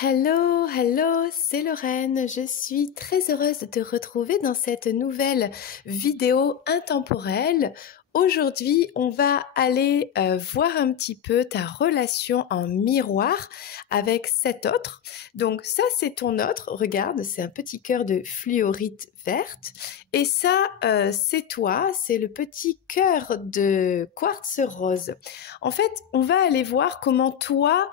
Hello, hello, c'est Lorraine. Je suis très heureuse de te retrouver dans cette nouvelle vidéo intemporelle. Aujourd'hui, on va aller voir un petit peu ta relation en miroir avec cet autre. Donc ça, c'est ton autre. Regarde, c'est un petit cœur de fluorite verte. Et ça, c'est toi. C'est le petit cœur de quartz rose. En fait, on va aller voir comment toi,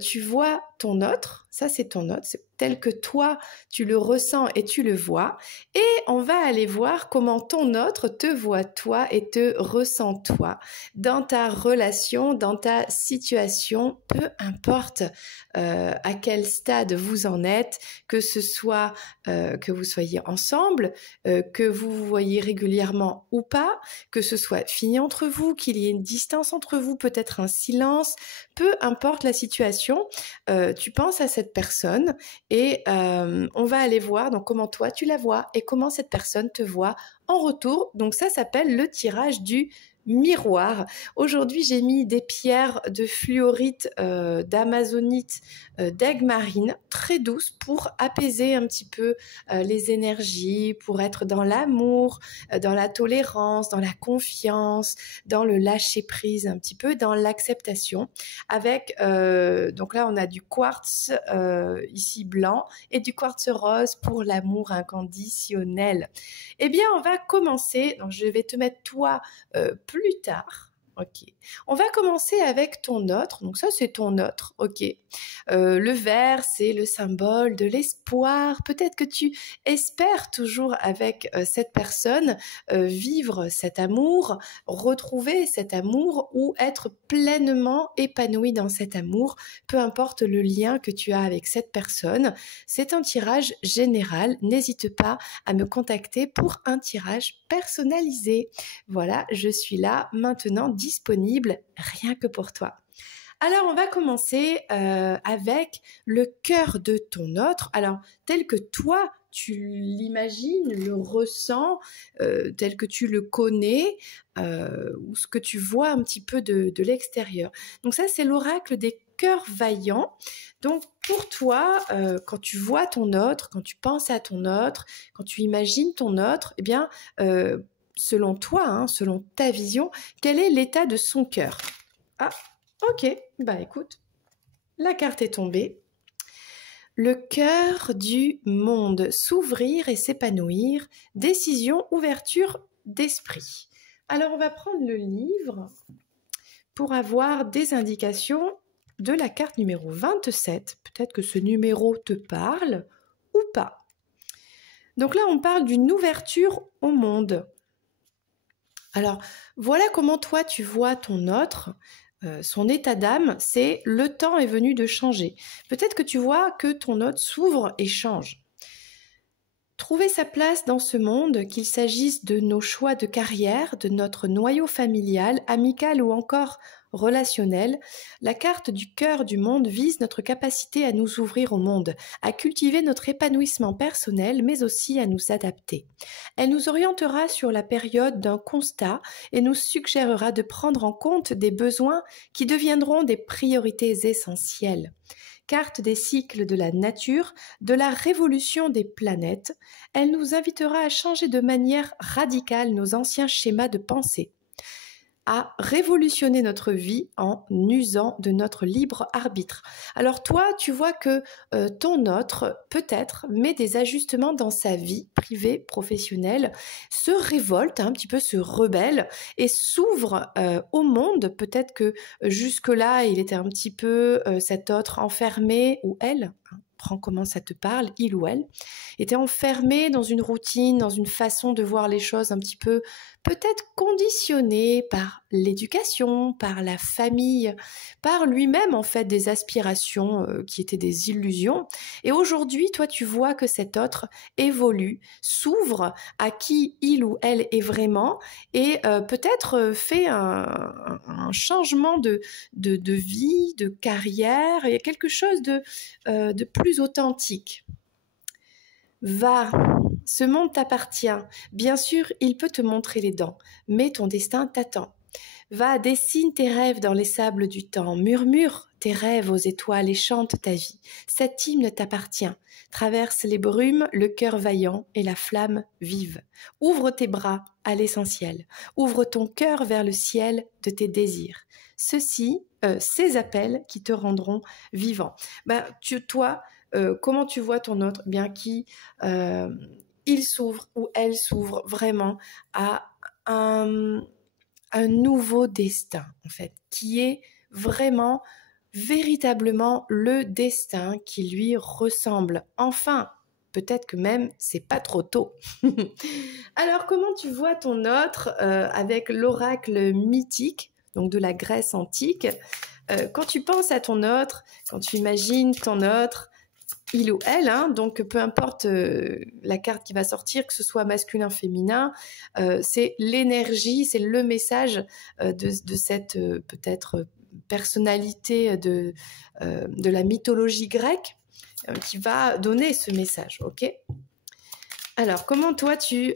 tu vois ton autre. Ça, c'est ton autre. C'est tel que toi, tu le ressens et tu le vois. Et on va aller voir comment ton autre te voit toi et te ressent toi dans ta relation, dans ta situation, peu importe à quel stade vous en êtes, que ce soit que vous soyez ensemble, que vous vous voyez régulièrement ou pas, que ce soit fini entre vous, qu'il y ait une distance entre vous, peut-être un silence, peu importe la situation, tu penses à cette personne et on va aller voir donc comment toi tu la vois et comment cette personne te voit en retour. Donc ça s'appelle le tirage du miroir. Aujourd'hui, j'ai mis des pierres de fluorite, d'amazonite, d'aigue marine, très douces pour apaiser un petit peu les énergies, pour être dans l'amour, dans la tolérance, dans la confiance, dans le lâcher prise un petit peu, dans l'acceptation. Avec donc là, on a du quartz ici blanc et du quartz rose pour l'amour inconditionnel. Eh bien, on va commencer. Donc, je vais te mettre toi plus tard. Ok. On va commencer avec ton autre. Donc ça, c'est ton autre. Ok. Le vert, c'est le symbole de l'espoir. Peut-être que tu espères toujours avec cette personne vivre cet amour, retrouver cet amour ou être pleinement épanoui dans cet amour, peu importe le lien que tu as avec cette personne. C'est un tirage général. N'hésite pas à me contacter pour un tirage personnalisé. Voilà, je suis là maintenant disponible rien que pour toi. Alors, on va commencer avec le cœur de ton autre. Alors, tel que toi, tu l'imagines, le ressens, tel que tu le connais, ou ce que tu vois un petit peu de l'extérieur. Donc ça, c'est l'oracle des cœurs vaillants. Donc, pour toi, quand tu vois ton autre, quand tu penses à ton autre, quand tu imagines ton autre, eh bien, selon toi, hein, selon ta vision, quel est l'état de son cœur? Ah, ok, bah écoute, la carte est tombée. Le cœur du monde, s'ouvrir et s'épanouir, décision, ouverture d'esprit. Alors on va prendre le livre pour avoir des indications de la carte numéro 27. Peut-être que ce numéro te parle ou pas. Donc là, on parle d'une ouverture au monde. Alors, voilà comment toi, tu vois ton autre. Son état d'âme, c'est le temps est venu de changer. Peut-être que tu vois que ton autre s'ouvre et change. Trouver sa place dans ce monde, qu'il s'agisse de nos choix de carrière, de notre noyau familial, amical ou encore relationnel, la carte du cœur du monde vise notre capacité à nous ouvrir au monde, à cultiver notre épanouissement personnel, mais aussi à nous adapter. Elle nous orientera sur la période d'un constat et nous suggérera de prendre en compte des besoins qui deviendront des priorités essentielles. Carte des cycles de la nature, de la révolution des planètes, elle nous invitera à changer de manière radicale nos anciens schémas de pensée, à révolutionner notre vie en usant de notre libre arbitre. Alors toi, tu vois que ton autre, peut-être, met des ajustements dans sa vie privée, professionnelle, se révolte, un petit peu se rebelle et s'ouvre au monde. Peut-être que jusque-là, il était un petit peu cet autre enfermé, ou elle, prends comment ça te parle, il ou elle, était enfermé dans une routine, dans une façon de voir les choses un petit peu peut-être conditionné par l'éducation, par la famille, par lui-même en fait des aspirations qui étaient des illusions. Et aujourd'hui, toi, tu vois que cet autre évolue, s'ouvre à qui il ou elle est vraiment et peut-être fait un changement de vie, de carrière. Il y a quelque chose de plus authentique. Va, ce monde t'appartient. Bien sûr, il peut te montrer les dents, mais ton destin t'attend. Dessine tes rêves dans les sables du temps, murmure tes rêves aux étoiles et chante ta vie. Cet hymne t'appartient. Traverse les brumes, le cœur vaillant et la flamme vive. Ouvre tes bras à l'essentiel. Ouvre ton cœur vers le ciel de tes désirs. Ces appels qui te rendront vivant. Toi, comment tu vois ton autre? Bien il s'ouvre ou elle s'ouvre vraiment à un nouveau destin, en fait, qui est vraiment, véritablement le destin qui lui ressemble. Enfin, peut-être que même c'est pas trop tôt. Alors, comment tu vois ton autre avec l'oracle mythique, donc de la Grèce antique? Quand tu penses à ton autre, quand tu imagines ton autre, il ou elle, hein, donc peu importe la carte qui va sortir, que ce soit masculin, féminin, c'est l'énergie, c'est le message de cette peut-être personnalité de la mythologie grecque qui va donner ce message, ok? Alors, comment toi tu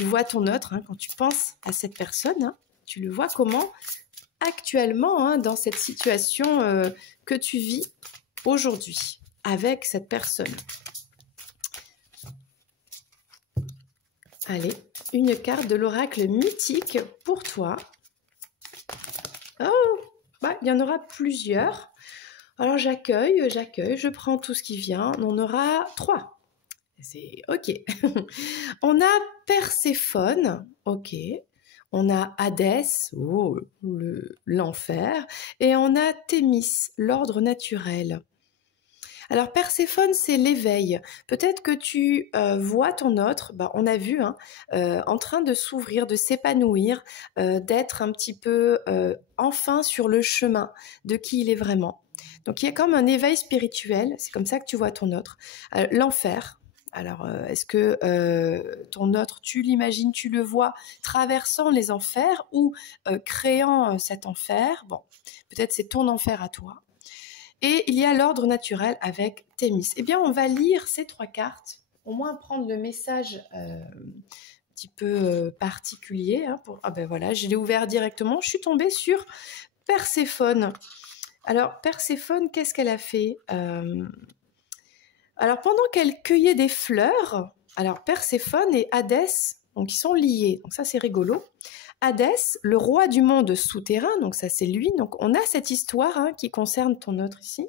vois ton autre, hein, quand tu penses à cette personne, hein, tu le vois comment actuellement, hein, dans cette situation que tu vis aujourd'hui avec cette personne. Allez, une carte de l'oracle mythique pour toi. Oh, il y en aura plusieurs. Alors j'accueille, je prends tout ce qui vient. On aura 3. C'est ok. On a Perséphone, ok. On a Hadès, oh, l'enfer. Et on a Thémis, l'ordre naturel. Alors Perséphone, c'est l'éveil. Peut-être que tu vois ton autre, on a vu, hein, en train de s'ouvrir, de s'épanouir, d'être un petit peu enfin sur le chemin de qui il est vraiment. Donc il y a comme un éveil spirituel, c'est comme ça que tu vois ton autre. L'enfer. Alors, est-ce que ton autre, tu l'imagines, tu le vois traversant les enfers ou créant cet enfer? Bon, peut-être c'est ton enfer à toi. Et il y a l'ordre naturel avec Thémis. Eh bien, on va lire ces 3 cartes, au moins prendre le message un petit peu particulier. Hein, voilà, je l'ai ouvert directement. Je suis tombée sur Perséphone. Alors, Perséphone, qu'est-ce qu'elle a fait? Alors, pendant qu'elle cueillait des fleurs, alors Perséphone et Hadès, donc ils sont liés. Donc ça, c'est rigolo. Hadès, le roi du monde souterrain, donc ça c'est lui, donc on a cette histoire hein, qui concerne ton autre ici,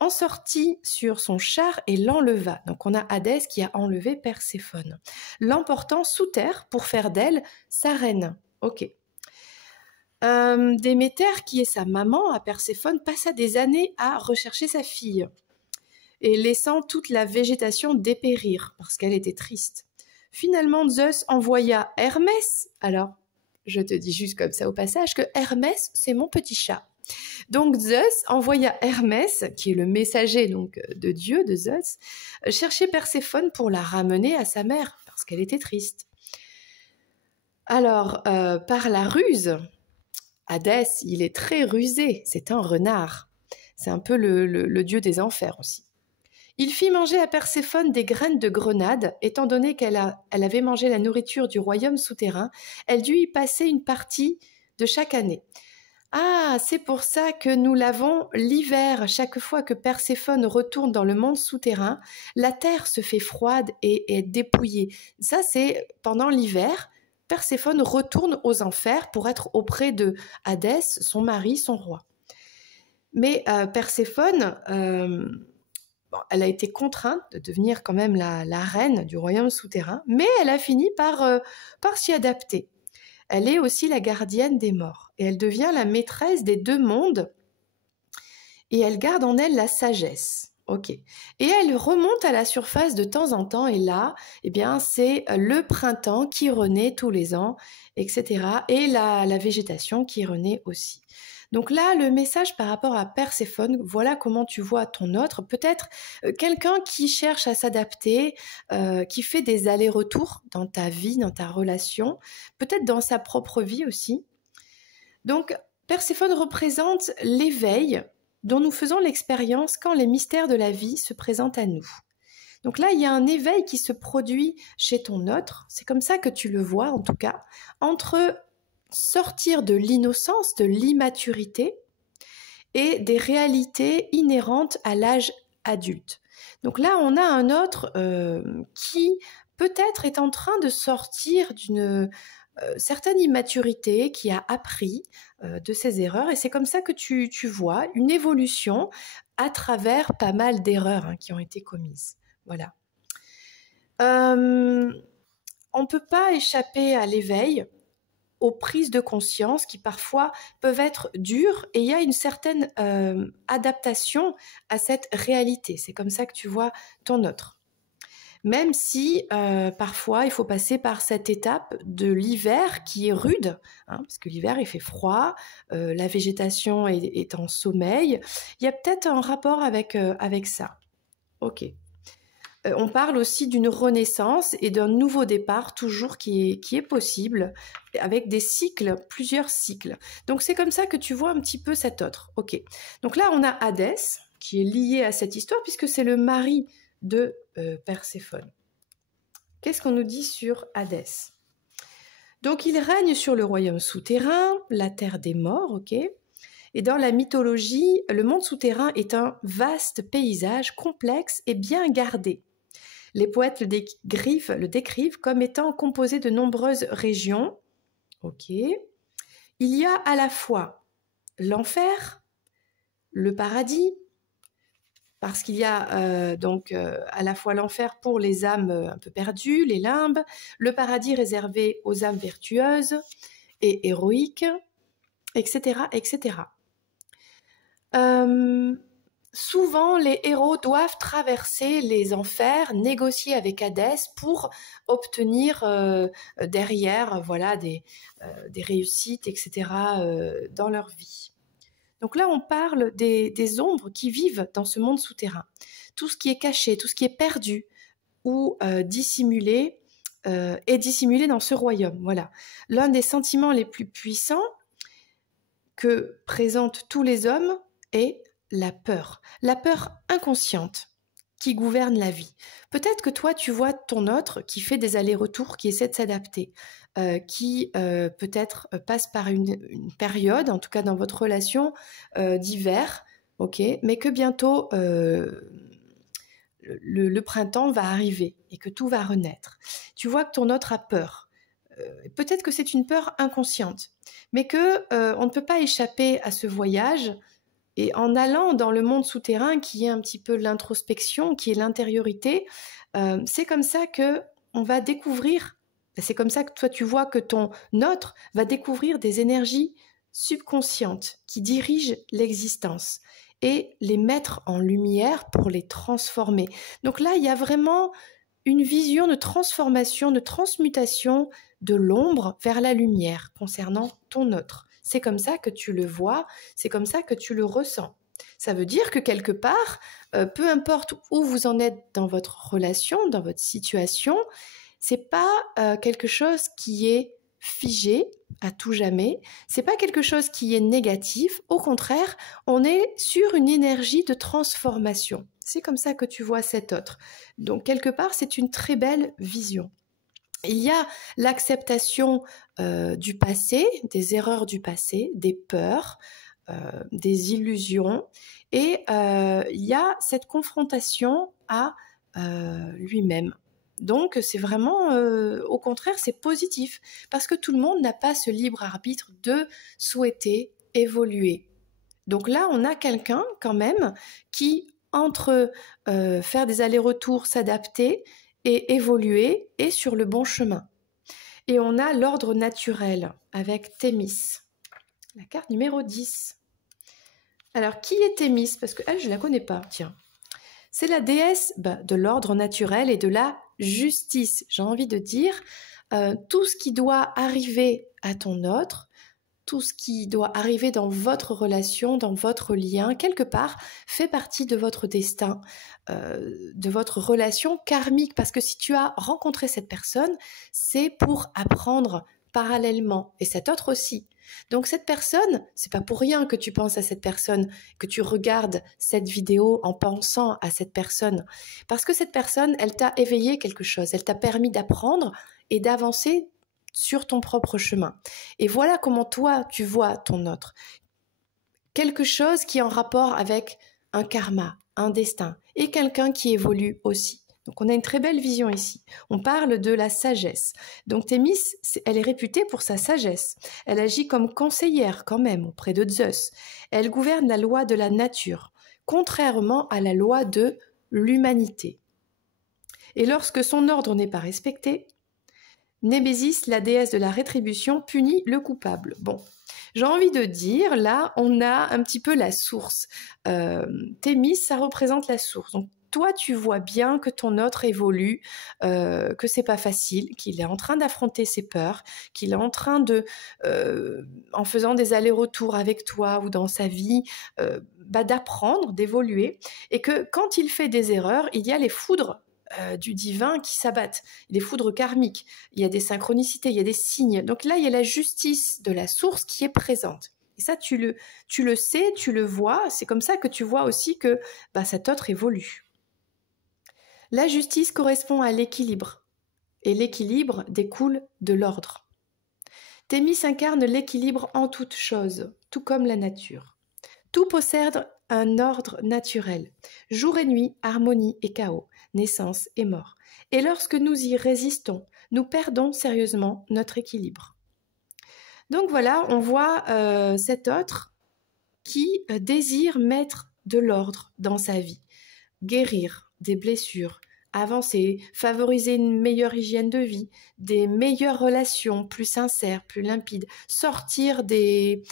en sortit sur son char et l'enleva. Donc on a Hadès qui a enlevé Perséphone, l'emportant sous terre pour faire d'elle sa reine. Ok. Déméter, qui est sa maman à Perséphone, passa des années à rechercher sa fille, et laissant toute la végétation dépérir, parce qu'elle était triste. Finalement, Zeus envoya Hermès, alors je te dis juste comme ça au passage que Hermès, c'est mon petit chat. Donc Zeus envoya Hermès, qui est le messager donc de Dieu, de Zeus, chercher Perséphone pour la ramener à sa mère, parce qu'elle était triste. Alors, par la ruse, Hadès, il est très rusé, c'est un renard. C'est un peu le dieu des enfers aussi. Il fit manger à Perséphone des graines de grenade, étant donné qu'elle avait mangé la nourriture du royaume souterrain, elle dut y passer une partie de chaque année. Ah, c'est pour ça que nous l'avons l'hiver, chaque fois que Perséphone retourne dans le monde souterrain, la terre se fait froide et est dépouillée. Ça, c'est pendant l'hiver, Perséphone retourne aux enfers pour être auprès de Hadès, son mari, son roi. Mais Perséphone... elle a été contrainte de devenir quand même la reine du royaume souterrain, mais elle a fini par s'y adapter. Elle est aussi la gardienne des morts, et elle devient la maîtresse des 2 mondes, et elle garde en elle la sagesse. Ok. Et elle remonte à la surface de temps en temps, et là, eh bien, c'est le printemps qui renaît tous les ans, etc., et la végétation qui renaît aussi. Donc là, le message par rapport à Perséphone, voilà comment tu vois ton autre. Peut-être quelqu'un qui cherche à s'adapter, qui fait des allers-retours dans ta vie, dans ta relation, peut-être dans sa propre vie aussi. Donc, Perséphone représente l'éveil dont nous faisons l'expérience quand les mystères de la vie se présentent à nous. Donc là, il y a un éveil qui se produit chez ton autre. C'est comme ça que tu le vois, en tout cas, entre sortir de l'innocence, de l'immaturité et des réalités inhérentes à l'âge adulte. Donc là, on a un autre qui peut-être est en train de sortir d'une certaine immaturité, qui a appris de ses erreurs. Et c'est comme ça que tu vois une évolution à travers pas mal d'erreurs qui ont été commises. Voilà. On ne peut pas échapper à l'éveil, aux prises de conscience qui parfois peuvent être dures, et il y a une certaine adaptation à cette réalité. C'est comme ça que tu vois ton autre. Même si parfois il faut passer par cette étape de l'hiver qui est rude, parce que l'hiver il fait froid, la végétation est en sommeil. Il y a peut-être un rapport avec ça. Ok. On parle aussi d'une renaissance et d'un nouveau départ toujours qui est possible, avec des cycles, plusieurs cycles. Donc c'est comme ça que tu vois un petit peu cet autre. Ok. Donc là on a Hadès qui est lié à cette histoire puisque c'est le mari de Perséphone. Qu'est-ce qu'on nous dit sur Hadès? Donc il règne sur le royaume souterrain, la terre des morts, ok. Et dans la mythologie, le monde souterrain est un vaste paysage complexe et bien gardé. Les poètes le décrivent comme étant composé de nombreuses régions. Ok. Il y a à la fois l'enfer, le paradis, parce qu'il y a à la fois l'enfer pour les âmes un peu perdues, les limbes, le paradis réservé aux âmes vertueuses et héroïques, etc., etc. Souvent, les héros doivent traverser les enfers, négocier avec Hadès pour obtenir derrière des réussites, etc. Dans leur vie. Donc là, on parle des ombres qui vivent dans ce monde souterrain. Tout ce qui est caché, tout ce qui est perdu ou dissimulé est dissimulé dans ce royaume. Voilà. L'un des sentiments les plus puissants que présentent tous les hommes est la peur inconsciente qui gouverne la vie. Peut-être que toi, tu vois ton autre qui fait des allers-retours, qui essaie de s'adapter, qui peut-être passe par une période, en tout cas dans votre relation, d'hiver, ok, mais que bientôt le printemps va arriver et que tout va renaître. Tu vois que ton autre a peur. Peut-être que c'est une peur inconsciente, mais que on ne peut pas échapper à ce voyage. Et en allant dans le monde souterrain, qui est un petit peu l'introspection, qui est l'intériorité, c'est comme ça que on va découvrir, c'est comme ça que toi tu vois que ton autre va découvrir des énergies subconscientes qui dirigent l'existence et les mettre en lumière pour les transformer. Donc là, il y a vraiment une vision de transformation, de transmutation de l'ombre vers la lumière concernant ton autre. C'est comme ça que tu le vois, c'est comme ça que tu le ressens. Ça veut dire que quelque part, peu importe où vous en êtes dans votre relation, dans votre situation, c'est pas quelque chose qui est figé à tout jamais, c'est pas quelque chose qui est négatif, au contraire, on est sur une énergie de transformation. C'est comme ça que tu vois cet autre. Donc quelque part, c'est une très belle vision. Il y a l'acceptation du passé, des erreurs du passé, des peurs, des illusions, et il y a cette confrontation à lui-même. Donc c'est vraiment, au contraire, c'est positif, parce que tout le monde n'a pas ce libre arbitre de souhaiter évoluer. Donc là, on a quelqu'un quand même qui, entre faire des allers-retours, s'adapter, et évoluer est sur le bon chemin. Et on a l'ordre naturel avec Thémis, la carte numéro 10. Alors, qui est Thémis? Parce qu'elle, je ne la connais pas, tiens. C'est la déesse de l'ordre naturel et de la justice. J'ai envie de dire, tout ce qui doit arriver à ton autre, tout ce qui doit arriver dans votre relation, dans votre lien, quelque part, fait partie de votre destin, de votre relation karmique. Parce que si tu as rencontré cette personne, c'est pour apprendre parallèlement, et cet autre aussi. Donc cette personne, c'est pas pour rien que tu penses à cette personne, que tu regardes cette vidéo en pensant à cette personne. Parce que cette personne, elle t'a éveillé quelque chose, elle t'a permis d'apprendre et d'avancer sur ton propre chemin. Et voilà comment toi, tu vois ton autre. Quelque chose qui est en rapport avec un karma, un destin, et quelqu'un qui évolue aussi. Donc on a une très belle vision ici. On parle de la sagesse. Donc Thémis, elle est réputée pour sa sagesse. Elle agit comme conseillère quand même auprès de Zeus. Elle gouverne la loi de la nature, contrairement à la loi de l'humanité. Et lorsque son ordre n'est pas respecté, Némésis, la déesse de la rétribution, punit le coupable. Bon, j'ai envie de dire, là, on a un petit peu la source. Thémis, ça représente la source. Donc, toi, tu vois bien que ton autre évolue, que c'est pas facile, qu'il est en train d'affronter ses peurs, qu'il est en train de, en faisant des allers-retours avec toi ou dans sa vie, d'apprendre, d'évoluer, et que quand il fait des erreurs, il y a les foudres du divin qui s'abattent, les foudres karmiques, il y a des synchronicités, il y a des signes. Donc là, il y a la justice de la source qui est présente. Et ça, tu le sais, tu le vois, c'est comme ça que tu vois aussi que cet autre évolue. La justice correspond à l'équilibre, et l'équilibre découle de l'ordre. Thémis incarne l'équilibre en toutes choses, tout comme la nature. Tout possède un ordre naturel, jour et nuit, harmonie et chaos, naissance et mort. Et lorsque nous y résistons, nous perdons sérieusement notre équilibre. Donc voilà, on voit cet autre qui désire mettre de l'ordre dans sa vie, guérir des blessures, avancer, favoriser une meilleure hygiène de vie, des meilleures relations, plus sincères, plus limpides, sortir du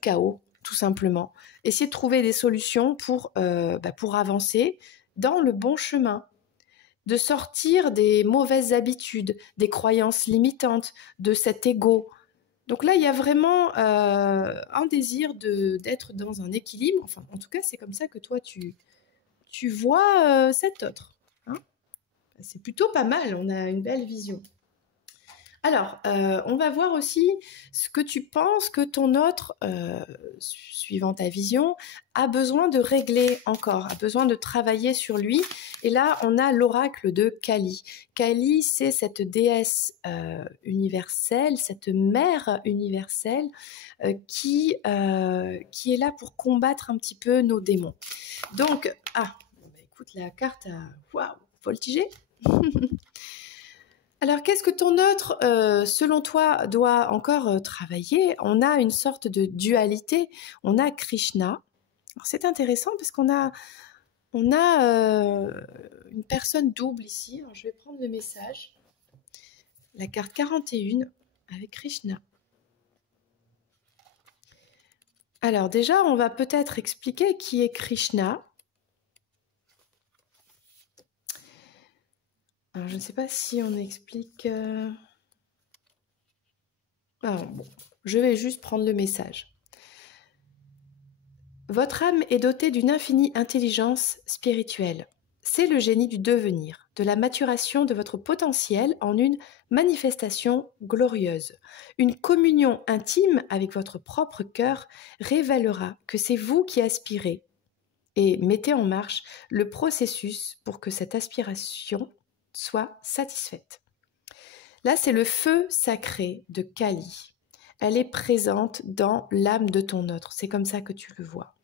chaos, tout simplement. Essayer de trouver des solutions pour avancer dans le bon chemin, de sortir des mauvaises habitudes, des croyances limitantes, de cet ego. Donc là, il y a vraiment un désir d'être dans un équilibre. Enfin, en tout cas, c'est comme ça que toi, tu vois cet autre. Hein, c'est plutôt pas mal, on a une belle vision. Alors, on va voir aussi ce que tu penses que ton autre, suivant ta vision, a besoin de régler encore, a besoin de travailler sur lui. Et là, on a l'oracle de Kali. Kali, c'est cette déesse universelle, cette mère universelle qui est là pour combattre un petit peu nos démons. Donc, écoute, la carte a voltigé. Alors, qu'est-ce que ton autre, selon toi, doit encore travailler? On a une sorte de dualité. On a Krishna. Alors, c'est intéressant parce qu'on a une personne double ici. Alors, je vais prendre le message. La carte 41 avec Krishna. Alors, déjà, on va peut-être expliquer qui est Krishna. Alors, je ne sais pas si on explique... Alors, bon, je vais juste prendre le message. Votre âme est dotée d'une infinie intelligence spirituelle. C'est le génie du devenir, de la maturation de votre potentiel en une manifestation glorieuse. Une communion intime avec votre propre cœur révélera que c'est vous qui aspirez et mettez en marche le processus pour que cette aspiration soit satisfaite. Là, c'est le feu sacré de Kali. Elle est présente dans l'âme de ton autre. C'est comme ça que tu le vois.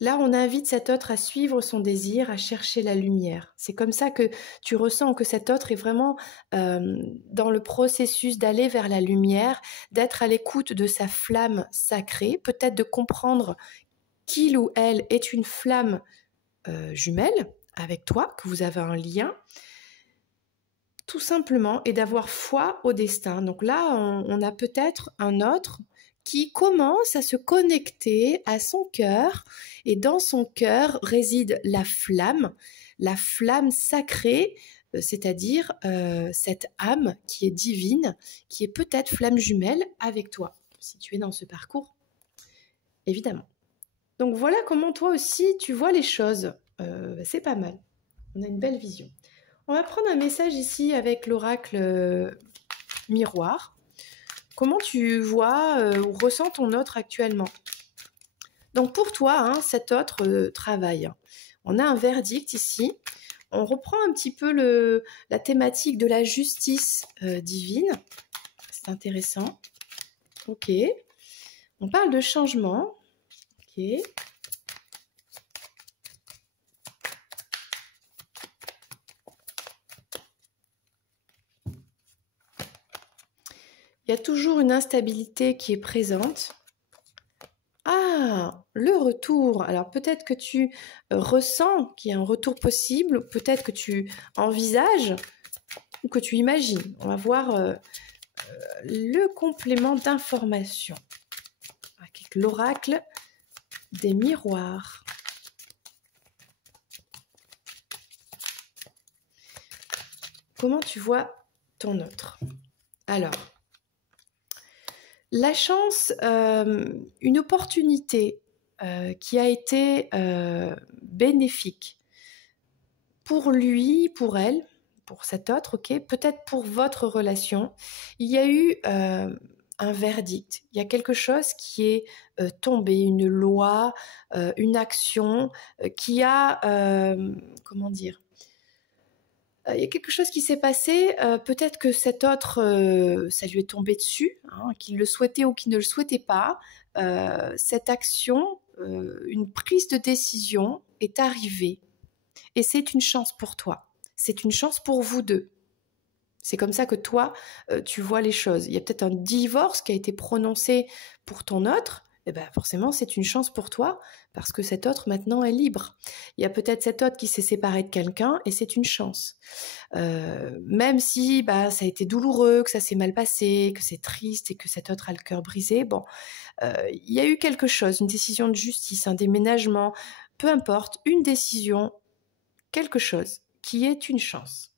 Là, on invite cet autre à suivre son désir, à chercher la lumière. C'est comme ça que tu ressens que cet autre est vraiment dans le processus d'aller vers la lumière, d'être à l'écoute de sa flamme sacrée, peut-être de comprendre qu'il ou elle est une flamme jumelle avec toi, que vous avez un lien, tout simplement, et d'avoir foi au destin. Donc là, on a peut-être un autre qui commence à se connecter à son cœur, et dans son cœur réside la flamme sacrée, c'est-à-dire cette âme qui est divine, qui est peut-être flamme jumelle avec toi, si tu es dans ce parcours, évidemment. Donc voilà comment toi aussi tu vois les choses. C'est pas mal, on a une belle vision. On va prendre un message ici avec l'oracle miroir. Comment tu vois ou ressens ton autre actuellement? Donc pour toi, cet autre travaille. On a un verdict ici. On reprend un petit peu la thématique de la justice divine. c'est intéressant. Ok. On parle de changement. Ok. Il y a toujours une instabilité qui est présente. Ah, le retour. Alors peut-être que tu ressens qu'il y a un retour possible, peut-être que tu envisages ou que tu imagines. On va voir le complément d'information avec l'oracle des miroirs. Comment tu vois ton autre? Alors, la chance, une opportunité qui a été bénéfique pour lui, pour elle, pour cet autre, ok, peut-être pour votre relation. Il y a eu un verdict, il y a quelque chose qui est tombé, une loi, une action qui a, comment dire, il y a quelque chose qui s'est passé, peut-être que cet autre, ça lui est tombé dessus, hein, qu'il le souhaitait ou qu'il ne le souhaitait pas. Cette action, une prise de décision est arrivée et c'est une chance pour toi. C'est une chance pour vous deux. C'est comme ça que toi, tu vois les choses. Il y a peut-être un divorce qui a été prononcé pour ton autre. Eh ben forcément, c'est une chance pour toi parce que cet autre maintenant est libre. Il y a peut-être cet autre qui s'est séparé de quelqu'un et c'est une chance. Même si bah, ça a été douloureux, que ça s'est mal passé, que c'est triste et que cet autre a le cœur brisé, bon, il y a eu quelque chose, une décision de justice, un déménagement, peu importe, une décision, quelque chose qui est une chance.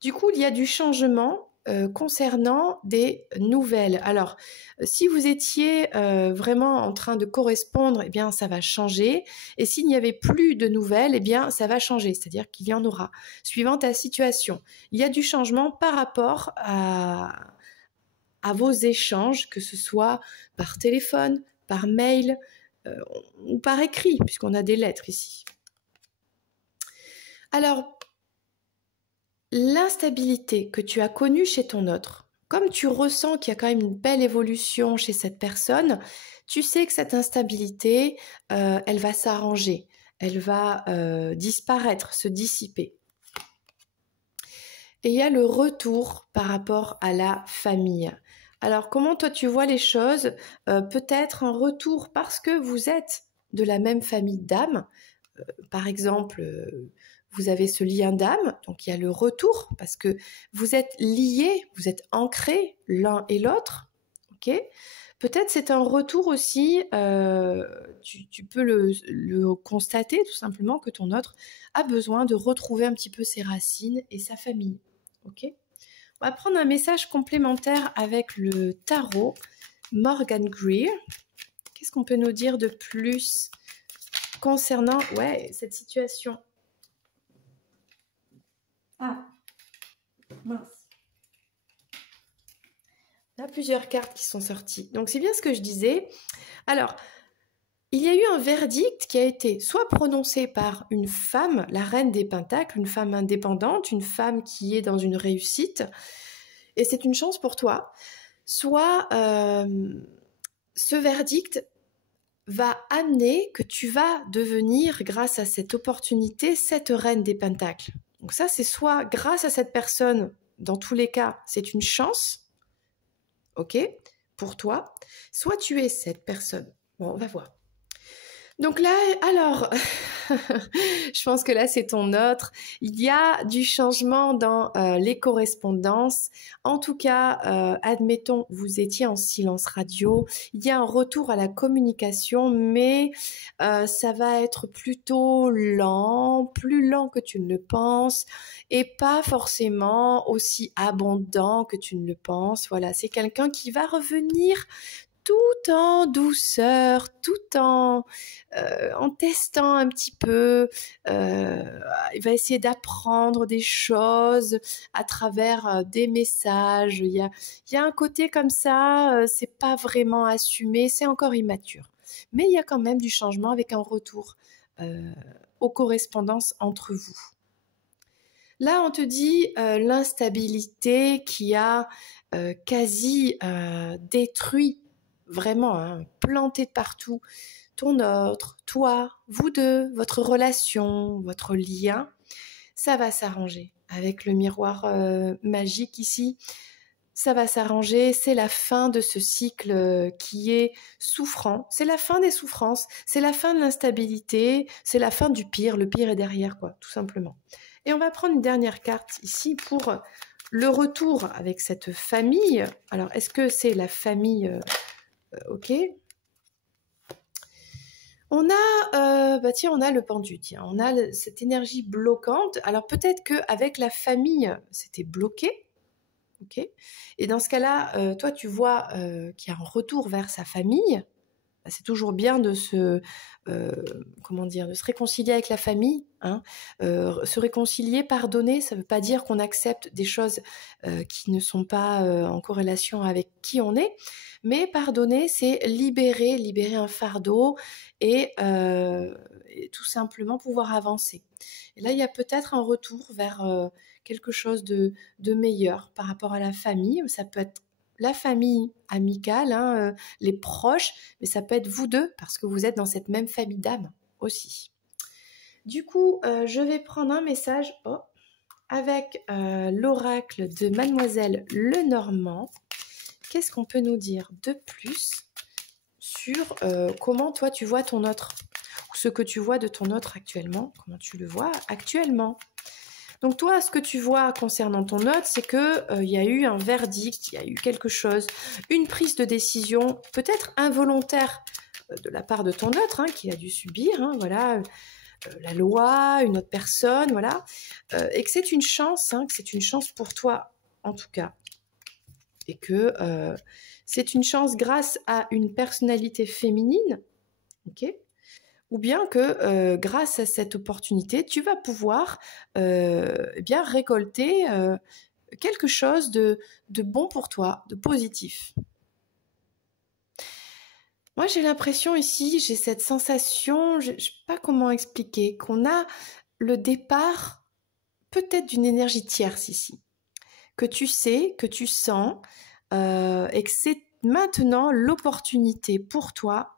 Du coup, il y a du changement concernant des nouvelles. Alors, si vous étiez vraiment en train de correspondre, eh bien, ça va changer. Et s'il n'y avait plus de nouvelles, eh bien, ça va changer. C'est-à-dire qu'il y en aura. Suivant ta situation, il y a du changement par rapport à vos échanges, que ce soit par téléphone, par mail ou par écrit, puisqu'on a des lettres ici. Alors, l'instabilité que tu as connue chez ton autre, comme tu ressens qu'il y a quand même une belle évolution chez cette personne, tu sais que cette instabilité, elle va s'arranger, elle va disparaître, se dissiper. Et il y a le retour par rapport à la famille. Alors, comment toi tu vois les choses? Peut-être un retour parce que vous êtes de la même famille d'âme. Par exemple, vous avez ce lien d'âme, donc il y a le retour parce que vous êtes liés, vous êtes ancrés l'un et l'autre. Ok? Peut-être c'est un retour aussi, tu peux le constater tout simplement que ton autre a besoin de retrouver un petit peu ses racines et sa famille. Ok? On va prendre un message complémentaire avec le tarot Morgan Greer. Qu'est-ce qu'on peut nous dire de plus concernant cette situation? Ah, mince. Il y a plusieurs cartes qui sont sorties. Donc c'est bien ce que je disais. Alors, il y a eu un verdict qui a été soit prononcé par une femme, la reine des pentacles, une femme indépendante, une femme qui est dans une réussite, et c'est une chance pour toi, soit ce verdict va amener que tu vas devenir, grâce à cette opportunité, cette reine des pentacles. Donc ça, c'est soit grâce à cette personne, dans tous les cas, c'est une chance, ok, pour toi, soit tu es cette personne. Bon, on va voir. Donc là, alors, je pense que là, c'est ton autre. Il y a du changement dans les correspondances. En tout cas, admettons, vous étiez en silence radio. Il y a un retour à la communication, mais ça va être plutôt lent, plus lent que tu ne le penses, et pas forcément aussi abondant que tu ne le penses. Voilà, c'est quelqu'un qui va revenir tout en douceur, tout en testant un petit peu. Il va essayer d'apprendre des choses à travers des messages. Il y a un côté comme ça, c'est pas vraiment assumé, c'est encore immature. Mais il y a quand même du changement avec un retour aux correspondances entre vous. Là, on te dit l'instabilité qui a quasi détruit, vraiment, hein, planté de partout, ton autre, toi, vous deux, votre relation, votre lien, ça va s'arranger. Avec le miroir magique ici, ça va s'arranger, c'est la fin de ce cycle qui est souffrant, c'est la fin des souffrances, c'est la fin de l'instabilité, c'est la fin du pire, le pire est derrière, quoi, tout simplement. Et on va prendre une dernière carte ici pour le retour avec cette famille. Alors, est-ce que c'est la famille ok. On a, tiens, on a le pendu, tiens, on a cette énergie bloquante. Alors peut-être qu'avec la famille, c'était bloqué, ok. Et dans ce cas-là, toi, tu vois qu'il y a un retour vers sa famille. C'est toujours bien de comment dire, de se réconcilier avec la famille, hein. Se réconcilier, pardonner, ça ne veut pas dire qu'on accepte des choses qui ne sont pas en corrélation avec qui on est, mais pardonner, c'est libérer un fardeau et tout simplement pouvoir avancer. Et là, il y a peut-être un retour vers quelque chose de meilleur par rapport à la famille. Ça peut être la famille amicale, hein, les proches, mais ça peut être vous deux parce que vous êtes dans cette même famille d'âme aussi. Du coup, je vais prendre un message avec l'oracle de Mademoiselle Lenormand. Qu'est-ce qu'on peut nous dire de plus sur comment toi tu vois ton autre, ou ce que tu vois de ton autre actuellement, comment tu le vois actuellement. Donc toi, ce que tu vois concernant ton autre, c'est que y a eu un verdict, il y a eu quelque chose, une prise de décision, peut-être involontaire de la part de ton autre, hein, qu'il a dû subir, hein, voilà, la loi, une autre personne, voilà, et que c'est une chance, hein, que c'est une chance pour toi, en tout cas, et que c'est une chance grâce à une personnalité féminine, ok ? Ou bien que grâce à cette opportunité, tu vas pouvoir bien récolter quelque chose de bon pour toi, de positif. Moi, j'ai l'impression ici, j'ai cette sensation, je ne sais pas comment expliquer, qu'on a le départ peut-être d'une énergie tierce ici, que tu sais, que tu sens, et que c'est maintenant l'opportunité pour toi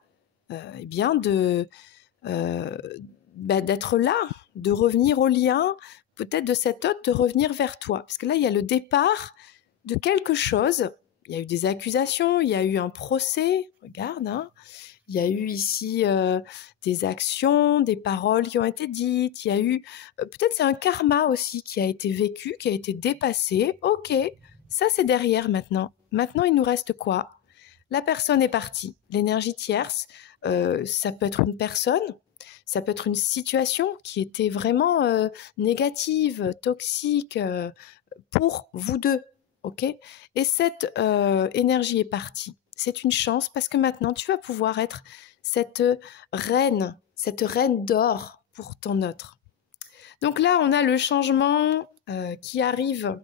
eh bien d'être là, de revenir au lien, peut-être de cet autre, de revenir vers toi. Parce que là, il y a le départ de quelque chose. Il y a eu des accusations, il y a eu un procès, regarde, hein. Il y a eu ici des actions, des paroles qui ont été dites, il y a eu, peut-être c'est un karma aussi qui a été vécu, qui a été dépassé. Ok, ça c'est derrière maintenant. Maintenant, il nous reste quoi ? La personne est partie. L'énergie tierce, ça peut être une personne, ça peut être une situation qui était vraiment négative, toxique pour vous deux, ok ? Et cette énergie est partie. C'est une chance parce que maintenant tu vas pouvoir être cette reine d'or pour ton autre. Donc là, on a le changement qui arrive.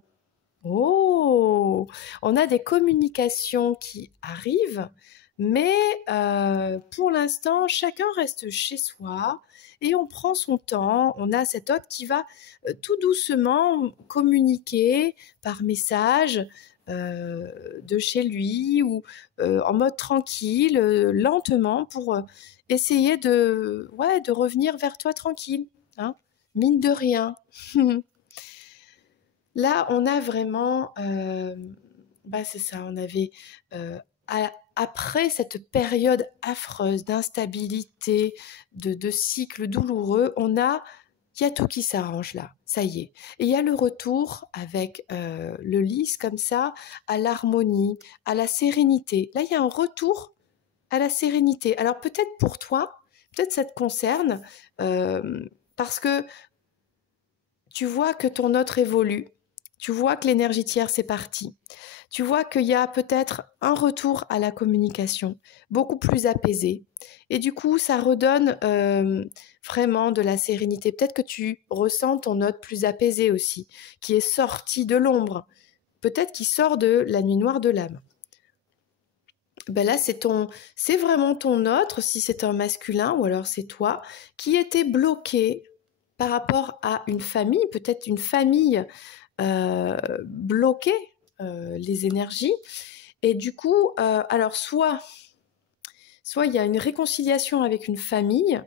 Oh, on a des communications qui arrivent, mais pour l'instant, chacun reste chez soi et on prend son temps. On a cet autre qui va tout doucement communiquer par message de chez lui ou en mode tranquille, lentement pour essayer de revenir vers toi tranquille, hein, mine de rien. Là, on a vraiment, c'est ça, on avait, après cette période affreuse d'instabilité, de cycle douloureux, il y a tout qui s'arrange là, ça y est. Et il y a le retour avec le lys comme ça, à l'harmonie, à la sérénité. Là, il y a un retour à la sérénité. Alors peut-être pour toi, peut-être ça te concerne, parce que tu vois que ton autre évolue. Tu vois que l'énergie tierce est partie. Tu vois qu'il y a peut-être un retour à la communication, beaucoup plus apaisé. Et du coup, ça redonne vraiment de la sérénité. Peut-être que tu ressens ton autre plus apaisé aussi, qui est sorti de l'ombre. Peut-être qu'il sort de la nuit noire de l'âme. Ben là, c'est vraiment ton autre, si c'est un masculin, ou alors c'est toi, qui était bloqué par rapport à une famille, peut-être une famille bloquée, les énergies. Et du coup, alors soit il y a une réconciliation avec une famille,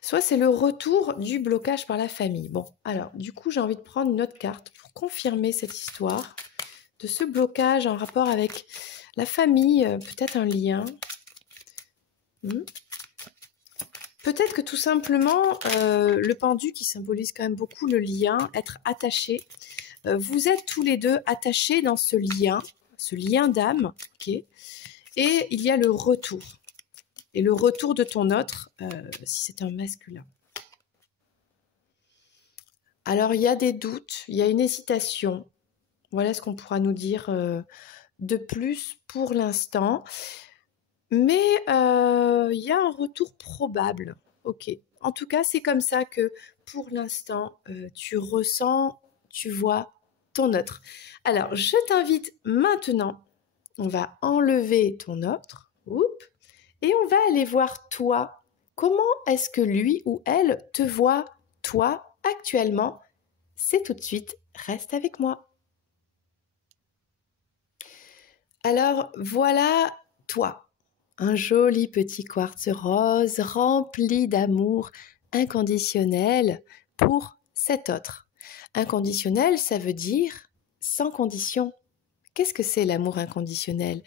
soit c'est le retour du blocage par la famille. Bon, alors du coup, j'ai envie de prendre une autre carte pour confirmer cette histoire de ce blocage en rapport avec la famille, peut-être un lien. Peut-être que tout simplement, le pendu qui symbolise quand même beaucoup le lien, être attaché. Vous êtes tous les deux attachés dans ce lien d'âme, ok. Et il y a le retour. Et le retour de ton autre, si c'est un masculin. Alors, il y a des doutes, il y a une hésitation. Voilà ce qu'on pourra nous dire de plus pour l'instant. Mais il y a un retour probable. Ok. En tout cas, c'est comme ça que pour l'instant, tu ressens, tu vois ton autre. Alors, je t'invite maintenant, on va enlever ton autre. Et on va aller voir toi. Comment est-ce que lui ou elle te voit, toi, actuellement? C'est tout de suite. Reste avec moi. Alors, voilà toi. Un joli petit quartz rose rempli d'amour inconditionnel pour cet autre. Inconditionnel, ça veut dire sans condition. Qu'est-ce que c'est l'amour inconditionnel?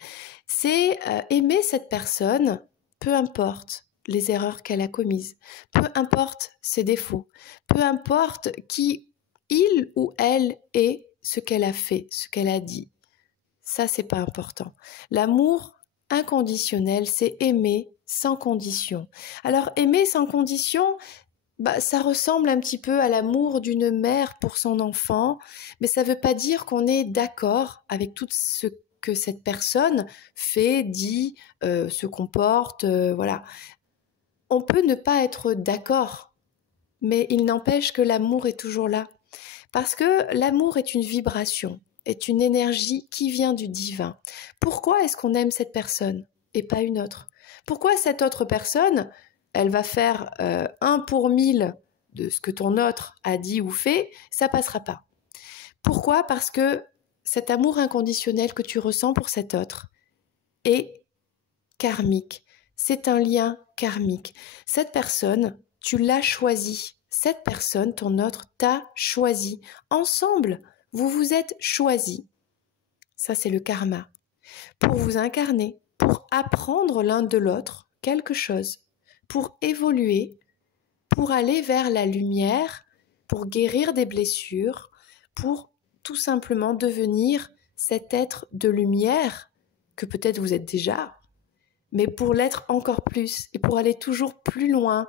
C'est aimer cette personne, peu importe les erreurs qu'elle a commises, peu importe ses défauts, peu importe qui il ou elle est, ce qu'elle a fait, ce qu'elle a dit. Ça, c'est pas important. L'amour inconditionnel, c'est aimer sans condition. Alors, aimer sans condition, ça ressemble un petit peu à l'amour d'une mère pour son enfant, mais ça ne veut pas dire qu'on est d'accord avec tout ce que cette personne fait, dit, se comporte, voilà. On peut ne pas être d'accord, mais il n'empêche que l'amour est toujours là. Parce que l'amour est une vibration, est une énergie qui vient du divin. Pourquoi est-ce qu'on aime cette personne et pas une autre? Pourquoi cette autre personne, elle va faire 1 pour 1000 de ce que ton autre a dit ou fait, ça passera pas. Pourquoi? Parce que cet amour inconditionnel que tu ressens pour cet autre est karmique. C'est un lien karmique. Cette personne, tu l'as choisie. Cette personne, ton autre, t'a choisi. Ensemble, vous vous êtes choisis. Ça, c'est le karma. Pour vous incarner, pour apprendre l'un de l'autre quelque chose, pour évoluer, pour aller vers la lumière, pour guérir des blessures, pour tout simplement devenir cet être de lumière que peut-être vous êtes déjà, mais pour l'être encore plus et pour aller toujours plus loin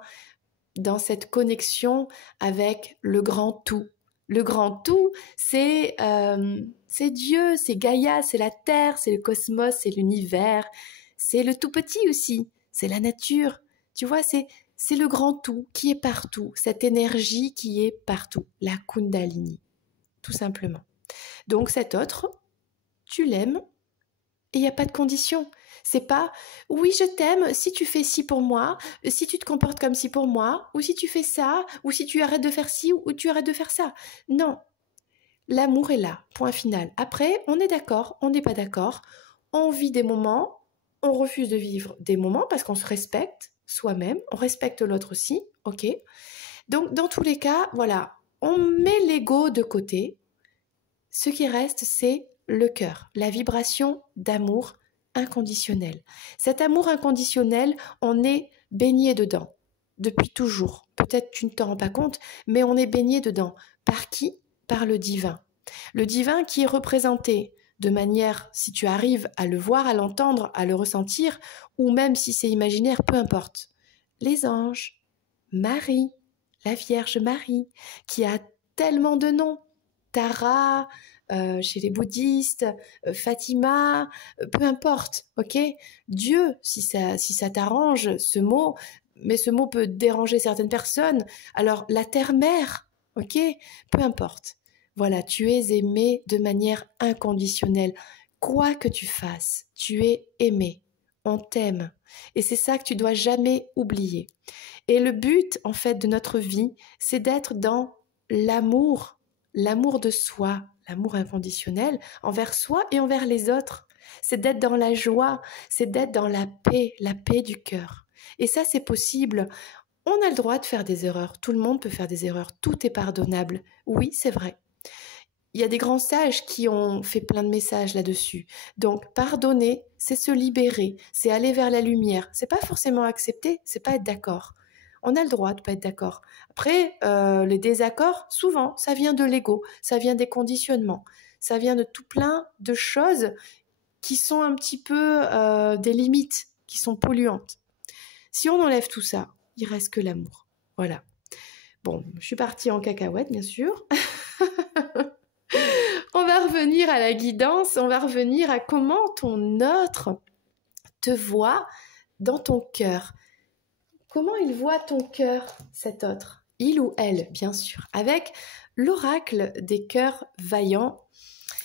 dans cette connexion avec le grand tout. Le grand tout, c'est Dieu, c'est Gaïa, c'est la Terre, c'est le cosmos, c'est l'univers, c'est le tout petit aussi, c'est la nature. Tu vois, c'est le grand tout qui est partout, cette énergie qui est partout, la Kundalini, tout simplement. Donc cet autre, tu l'aimes et il n'y a pas de condition. C'est pas « oui, je t'aime si tu fais ci pour moi, si tu te comportes comme ci pour moi, ou si tu fais ça, ou si tu arrêtes de faire ci, ou tu arrêtes de faire ça. » Non, l'amour est là, point final. Après, on est d'accord, on n'est pas d'accord, on vit des moments, on refuse de vivre des moments parce qu'on se respecte soi-même, on respecte l'autre aussi, ok. Donc, dans tous les cas, voilà, on met l'ego de côté. Ce qui reste, c'est le cœur, la vibration d'amour inconditionnel. Cet amour inconditionnel, on est baigné dedans, depuis toujours. Peut-être tu ne t'en rends pas compte, mais on est baigné dedans. Par qui? Par le divin. Le divin qui est représenté de manière, si tu arrives à le voir, à l'entendre, à le ressentir, ou même si c'est imaginaire, peu importe. Les anges, Marie, la Vierge Marie, qui a tellement de noms. Tara, chez les bouddhistes, Fatima, peu importe, ok? Dieu, si ça t'arrange, ce mot, mais ce mot peut déranger certaines personnes. Alors, la terre-mère, ok? Peu importe. Voilà, tu es aimé de manière inconditionnelle. Quoi que tu fasses, tu es aimé. On t'aime. Et c'est ça que tu dois jamais oublier. Et le but, en fait, de notre vie, c'est d'être dans l'amour de soi, l'amour inconditionnel envers soi et envers les autres. C'est d'être dans la joie, c'est d'être dans la paix du cœur. Et ça, c'est possible. On a le droit de faire des erreurs. Tout le monde peut faire des erreurs. Tout est pardonnable. Oui, c'est vrai. Il y a des grands sages qui ont fait plein de messages là-dessus. Donc, pardonner, c'est se libérer, c'est aller vers la lumière. C'est pas forcément accepter, c'est pas être d'accord. On a le droit de pas être d'accord. Après, les désaccords, souvent, ça vient de l'ego, ça vient des conditionnements, ça vient de tout plein de choses qui sont un petit peu des limites, qui sont polluantes. Si on enlève tout ça, il reste que l'amour. Voilà. Bon, je suis partie en cacahuète, bien sûr. On va revenir à la guidance, on va revenir à comment ton autre te voit dans ton cœur. Comment il voit ton cœur, cet autre? Il ou elle, bien sûr, avec l'oracle des cœurs vaillants.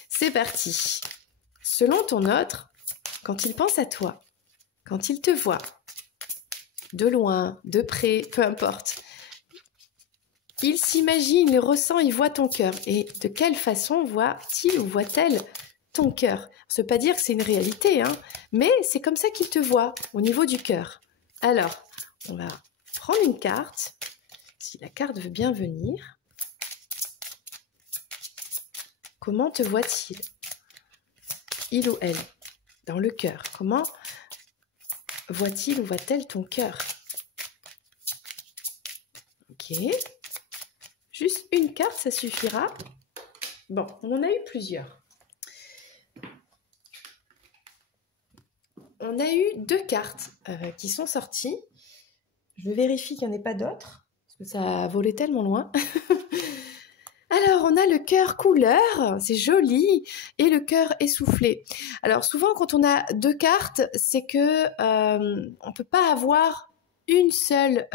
C'est parti. Selon ton autre, quand il pense à toi, quand il te voit, de loin, de près, peu importe, il s'imagine, il ressent, il voit ton cœur. Et de quelle façon voit-il ou voit-elle ton cœur? Ça ne veut pas dire que c'est une réalité, hein, mais c'est comme ça qu'il te voit, au niveau du cœur. Alors, on va prendre une carte, si la carte veut bien venir. Comment te voit-il? Il ou elle, dans le cœur. Comment voit-il ou voit-elle ton cœur? Ok. Juste une carte, ça suffira. Bon, on en a eu plusieurs. On a eu 2 cartes qui sont sorties. Je vérifie qu'il n'y en ait pas d'autres, parce que ça a volé tellement loin. Alors, on a le cœur couleur, c'est joli, et le cœur essoufflé. Alors, souvent, quand on a 2 cartes, c'est que on ne peut pas avoir une seule,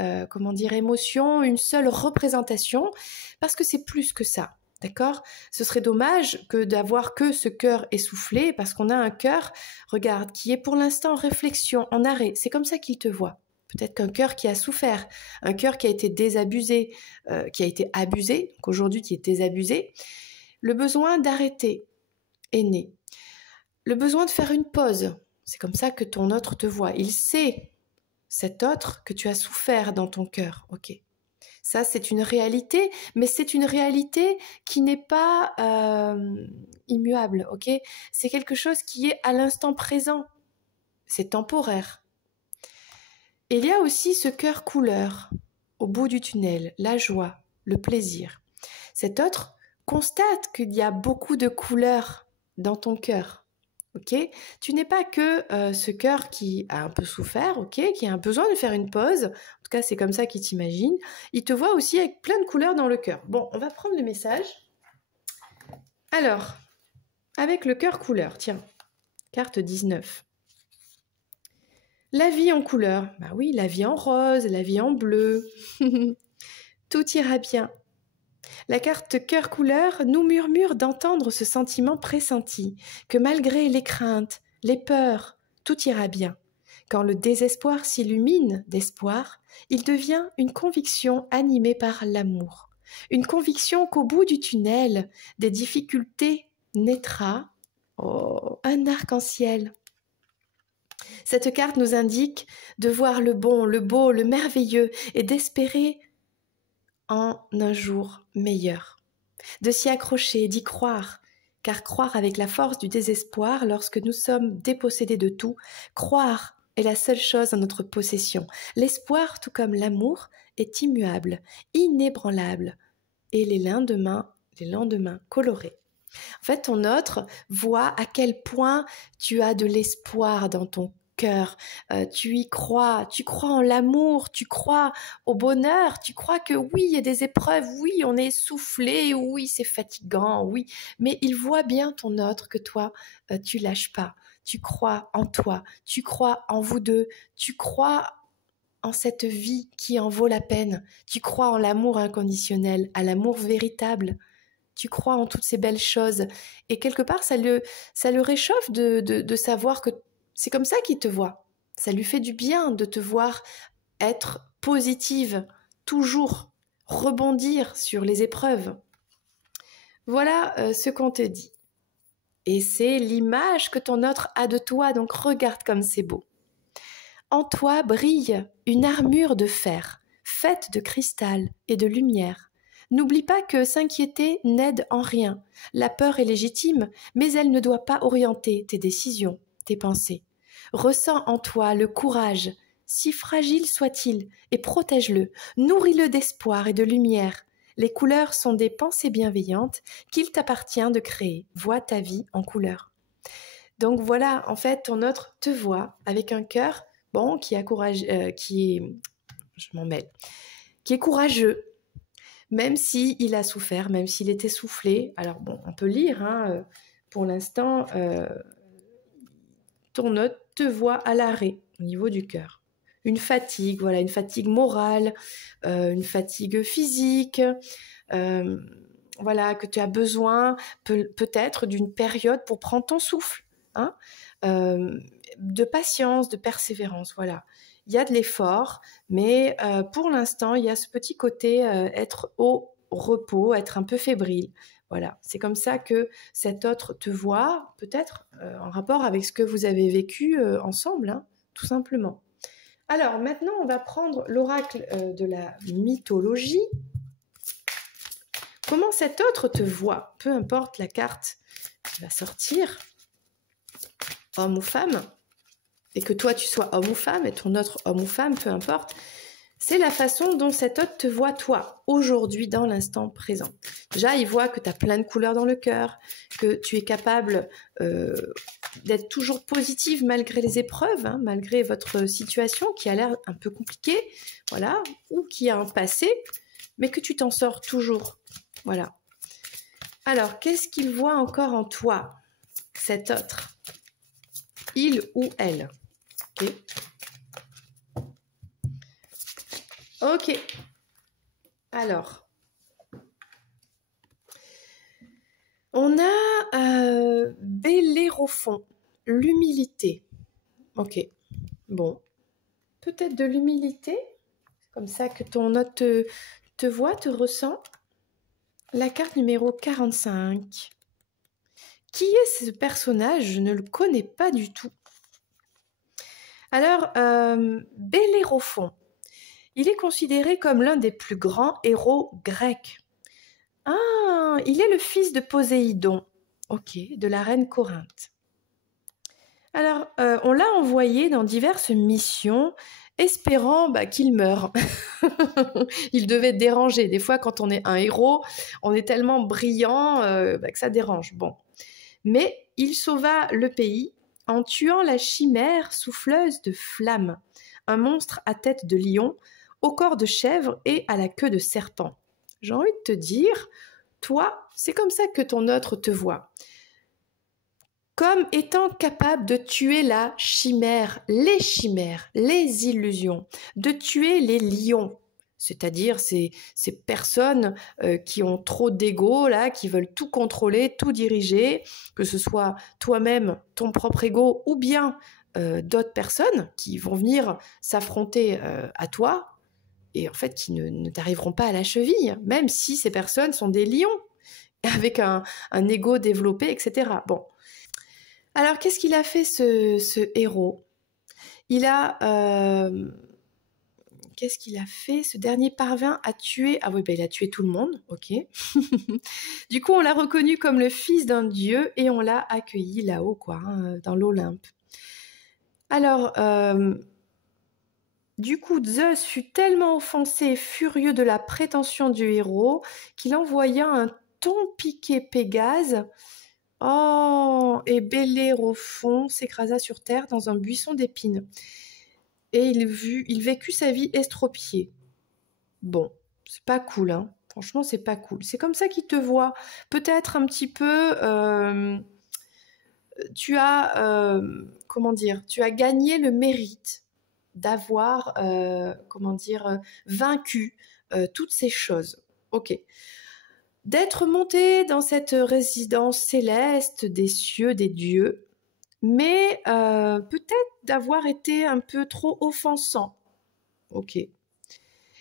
émotion, une seule représentation, parce que c'est plus que ça, d'accord? Ce serait dommage que d'avoir que ce cœur essoufflé, parce qu'on a un cœur, regarde, qui est pour l'instant en réflexion, en arrêt. C'est comme ça qu'il te voit. Peut-être qu'un cœur qui a souffert, un cœur qui a été désabusé, qui a été abusé, donc aujourd'hui qui est désabusé, le besoin d'arrêter est né. Le besoin de faire une pause, c'est comme ça que ton autre te voit. Il sait, cet autre, que tu as souffert dans ton cœur, ok. Ça, c'est une réalité, mais c'est une réalité qui n'est pas immuable, ok. C'est quelque chose qui est à l'instant présent, c'est temporaire. Et il y a aussi ce cœur couleur, au bout du tunnel, la joie, le plaisir. Cet autre constate qu'il y a beaucoup de couleurs dans ton cœur. Okay, tu n'es pas que ce cœur qui a un peu souffert, okay, qui a un besoin de faire une pause. En tout cas, c'est comme ça qu'il t'imagine. Il te voit aussi avec plein de couleurs dans le cœur. Bon, on va prendre le message. Alors, avec le cœur couleur, tiens, carte 19. La vie en couleur, bah oui, la vie en rose, la vie en bleu. Tout ira bien. La carte cœur couleur nous murmure d'entendre ce sentiment pressenti, que malgré les craintes, les peurs, tout ira bien. Quand le désespoir s'illumine d'espoir, il devient une conviction animée par l'amour. Une conviction qu'au bout du tunnel, des difficultés naîtra un arc-en-ciel. Cette carte nous indique de voir le bon, le beau, le merveilleux et d'espérer en un jour meilleur. De s'y accrocher, d'y croire, car croire avec la force du désespoir lorsque nous sommes dépossédés de tout, croire est la seule chose en notre possession. L'espoir, tout comme l'amour, est immuable, inébranlable, et les lendemains colorés. En fait, ton autre voit à quel point tu as de l'espoir dans ton cœur, tu y crois, tu crois en l'amour, tu crois au bonheur, tu crois que oui, il y a des épreuves, oui, on est essoufflé, oui, c'est fatigant, oui, mais il voit bien ton autre que toi, tu lâches pas, tu crois en toi, tu crois en vous deux, tu crois en cette vie qui en vaut la peine, tu crois en l'amour inconditionnel, à l'amour véritable. Tu crois en toutes ces belles choses. Et quelque part, ça le réchauffe de savoir que c'est comme ça qu'il te voit. Ça lui fait du bien de te voir être positive, toujours rebondir sur les épreuves. Voilà ce qu'on te dit. Et c'est l'image que ton autre a de toi, donc regarde comme c'est beau. En toi brille une armure de fer, faite de cristal et de lumière. N'oublie pas que s'inquiéter n'aide en rien. La peur est légitime, mais elle ne doit pas orienter tes décisions, tes pensées. Ressens en toi le courage, si fragile soit-il, et protège-le, nourris-le d'espoir et de lumière. Les couleurs sont des pensées bienveillantes qu'il t'appartient de créer. Vois ta vie en couleurs. Donc voilà, en fait, ton autre te voit avec un cœur, bon, qui est courageux, même s'il a souffert, même s'il est essoufflé. Alors bon, on peut lire, hein, pour l'instant, ton autre te voit à l'arrêt au niveau du cœur. Une fatigue, voilà, une fatigue morale, une fatigue physique, voilà, que tu as besoin peut-être d'une période pour prendre ton souffle, hein, de patience, de persévérance, voilà. Il y a de l'effort, mais pour l'instant, il y a ce petit côté être au repos, être un peu fébrile. Voilà, c'est comme ça que cet autre te voit, peut-être en rapport avec ce que vous avez vécu ensemble, hein, tout simplement. Alors maintenant, on va prendre l'oracle de la mythologie. Comment cet autre te voit, peu importe la carte qui va sortir, homme ou femme, et que toi tu sois homme ou femme, et ton autre homme ou femme, peu importe, c'est la façon dont cet autre te voit toi, aujourd'hui, dans l'instant présent. Déjà, il voit que tu as plein de couleurs dans le cœur, que tu es capable d'être toujours positive malgré les épreuves, hein, malgré votre situation qui a l'air un peu compliquée, voilà, ou qui a un passé, mais que tu t'en sors toujours. Voilà. Alors, qu'est-ce qu'il voit encore en toi, cet autre? Il ou elle? Ok. Ok. Alors, on a Bellérophon, l'humilité. Ok. Bon. Peut-être de l'humilité, comme ça que ton hôte te voit, te ressent. La carte numéro 45. Qui est ce personnage? Je ne le connais pas du tout. Alors, Bellérophon, il est considéré comme l'un des plus grands héros grecs. Ah, il est le fils de Poséidon, ok, de la reine Corinthe. Alors, on l'a envoyé dans diverses missions, espérant qu'il meure. Il devait déranger. Des fois, quand on est un héros, on est tellement brillant que ça dérange. Bon. Mais il sauva le pays en tuant la chimère souffleuse de flammes, un monstre à tête de lion, au corps de chèvre et à la queue de serpent. J'ai envie de te dire, toi, c'est comme ça que ton autre te voit. Comme étant capable de tuer la chimère, les illusions, de tuer les lions, c'est-à-dire ces personnes qui ont trop d'ego, là, qui veulent tout contrôler, tout diriger, que ce soit toi-même, ton propre ego, ou bien d'autres personnes qui vont venir s'affronter à toi, et en fait qui ne t'arriveront pas à la cheville, même si ces personnes sont des lions, avec un ego développé, etc. Bon. Alors, qu'est-ce qu'il a fait ce héros? Il a... qu'est-ce qu'il a fait? Ce dernier parvint à tuer... Ah oui, il a tué tout le monde, ok. Du coup, on l'a reconnu comme le fils d'un dieu et on l'a accueilli là-haut, quoi, hein, dans l'Olympe. Alors, du coup, Zeus fut tellement offensé et furieux de la prétention du héros qu'il envoya un ton piqué Pégase. Oh, et Bellérophon s'écrasa sur terre dans un buisson d'épines. Et il vécut sa vie estropiée. Bon, c'est pas cool, hein. Franchement, c'est pas cool. C'est comme ça qu'il te voit. Peut-être un petit peu... tu as... comment dire? Tu as gagné le mérite d'avoir, vaincu toutes ces choses. Ok. D'être monté dans cette résidence céleste des cieux, des dieux, mais peut-être d'avoir été un peu trop offensant. Ok.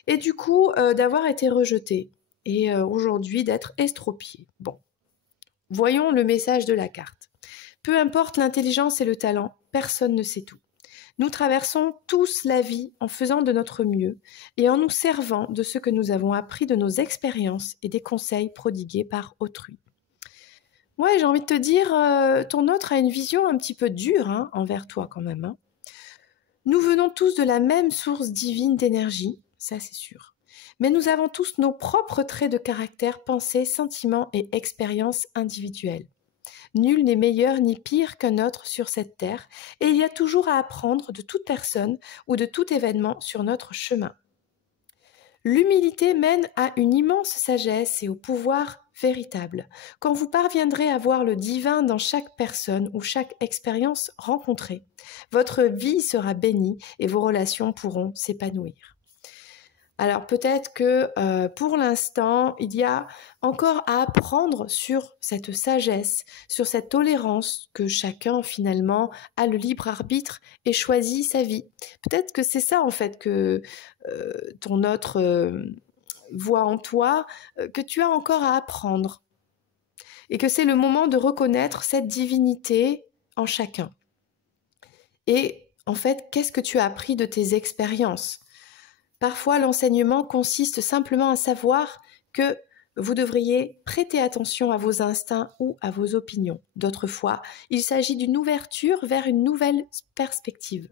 Et du coup, d'avoir été rejeté. Et aujourd'hui, d'être estropié. Bon. Voyons le message de la carte. Peu importe l'intelligence et le talent, personne ne sait tout. Nous traversons tous la vie en faisant de notre mieux et en nous servant de ce que nous avons appris de nos expériences et des conseils prodigués par autrui. Ouais, j'ai envie de te dire, ton autre a une vision un petit peu dure envers toi quand même. Nous venons tous de la même source divine d'énergie, ça c'est sûr. Mais nous avons tous nos propres traits de caractère, pensées, sentiments et expériences individuelles. Nul n'est meilleur ni pire qu'un autre sur cette terre, et il y a toujours à apprendre de toute personne ou de tout événement sur notre chemin. L'humilité mène à une immense sagesse et au pouvoir véritable. Quand vous parviendrez à voir le divin dans chaque personne ou chaque expérience rencontrée, votre vie sera bénie et vos relations pourront s'épanouir. Alors peut-être que pour l'instant, il y a encore à apprendre sur cette sagesse, sur cette tolérance que chacun finalement a le libre arbitre et choisit sa vie. Peut-être que c'est ça en fait que ton autre voit en toi, que tu as encore à apprendre. Et que c'est le moment de reconnaître cette divinité en chacun. Et en fait, qu'est-ce que tu as appris de tes expériences ? Parfois, l'enseignement consiste simplement à savoir que vous devriez prêter attention à vos instincts ou à vos opinions. D'autres fois, il s'agit d'une ouverture vers une nouvelle perspective.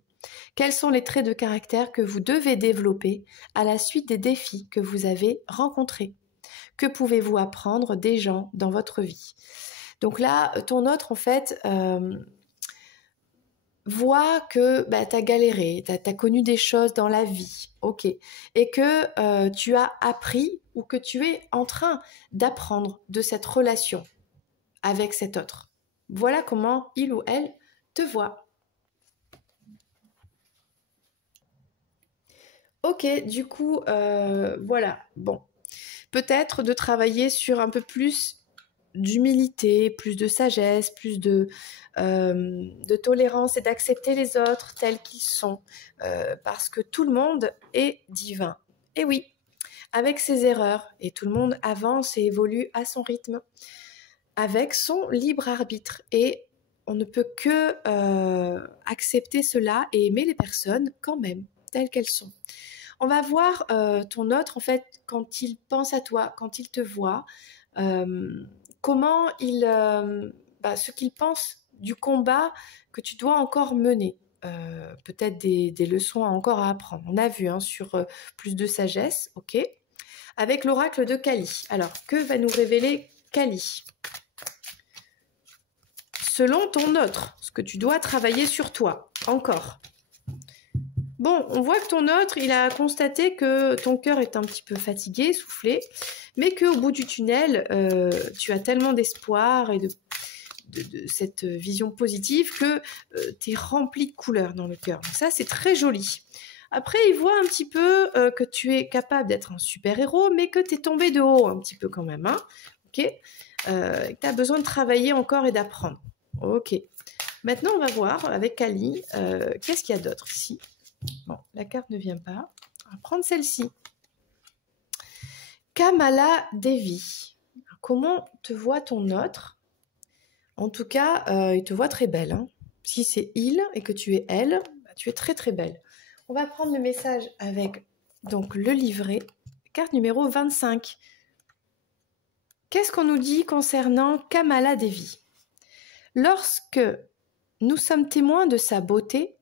Quels sont les traits de caractère que vous devez développer à la suite des défis que vous avez rencontrés ? Que pouvez-vous apprendre des gens dans votre vie ? Donc là, ton autre, en fait, vois que tu as galéré, tu as connu des choses dans la vie, ok, et que tu as appris ou que tu es en train d'apprendre de cette relation avec cet autre. Voilà comment il ou elle te voit. Ok, du coup, voilà, bon. Peut-être de travailler sur un peu plus d'humilité, plus de sagesse, plus de tolérance et d'accepter les autres tels qu'ils sont, parce que tout le monde est divin. Et oui, avec ses erreurs, et tout le monde avance et évolue à son rythme, avec son libre arbitre. Et on ne peut que accepter cela et aimer les personnes quand même, telles qu'elles sont. On va voir ton autre, en fait, quand il pense à toi, quand il te voit, comment ce qu'il pense du combat que tu dois encore mener. Peut-être des leçons encore à apprendre. On a vu sur plus de sagesse, ok. Avec l'oracle de Kali. Alors, que va nous révéler Kali ? Selon ton autre, ce que tu dois travailler sur toi, encore. Bon, on voit que ton autre, il a constaté que ton cœur est un petit peu fatigué, soufflé, mais qu'au bout du tunnel, tu as tellement d'espoir et de cette vision positive que tu es rempli de couleurs dans le cœur. Donc ça, c'est très joli. Après, il voit un petit peu que tu es capable d'être un super-héros, mais que tu es tombé de haut un petit peu quand même. Ok, tu as besoin de travailler encore et d'apprendre. Ok. Maintenant, on va voir avec Kali, qu'est-ce qu'il y a d'autre ici ? Bon, la carte ne vient pas. On va prendre celle-ci. Kamala Devi. Comment te voit ton autre ? En tout cas, il te voit très belle. Si c'est il et que tu es elle, tu es très très belle. On va prendre le message avec donc le livret, carte numéro 25. Qu'est-ce qu'on nous dit concernant Kamala Devi ? Lorsque nous sommes témoins de sa beauté,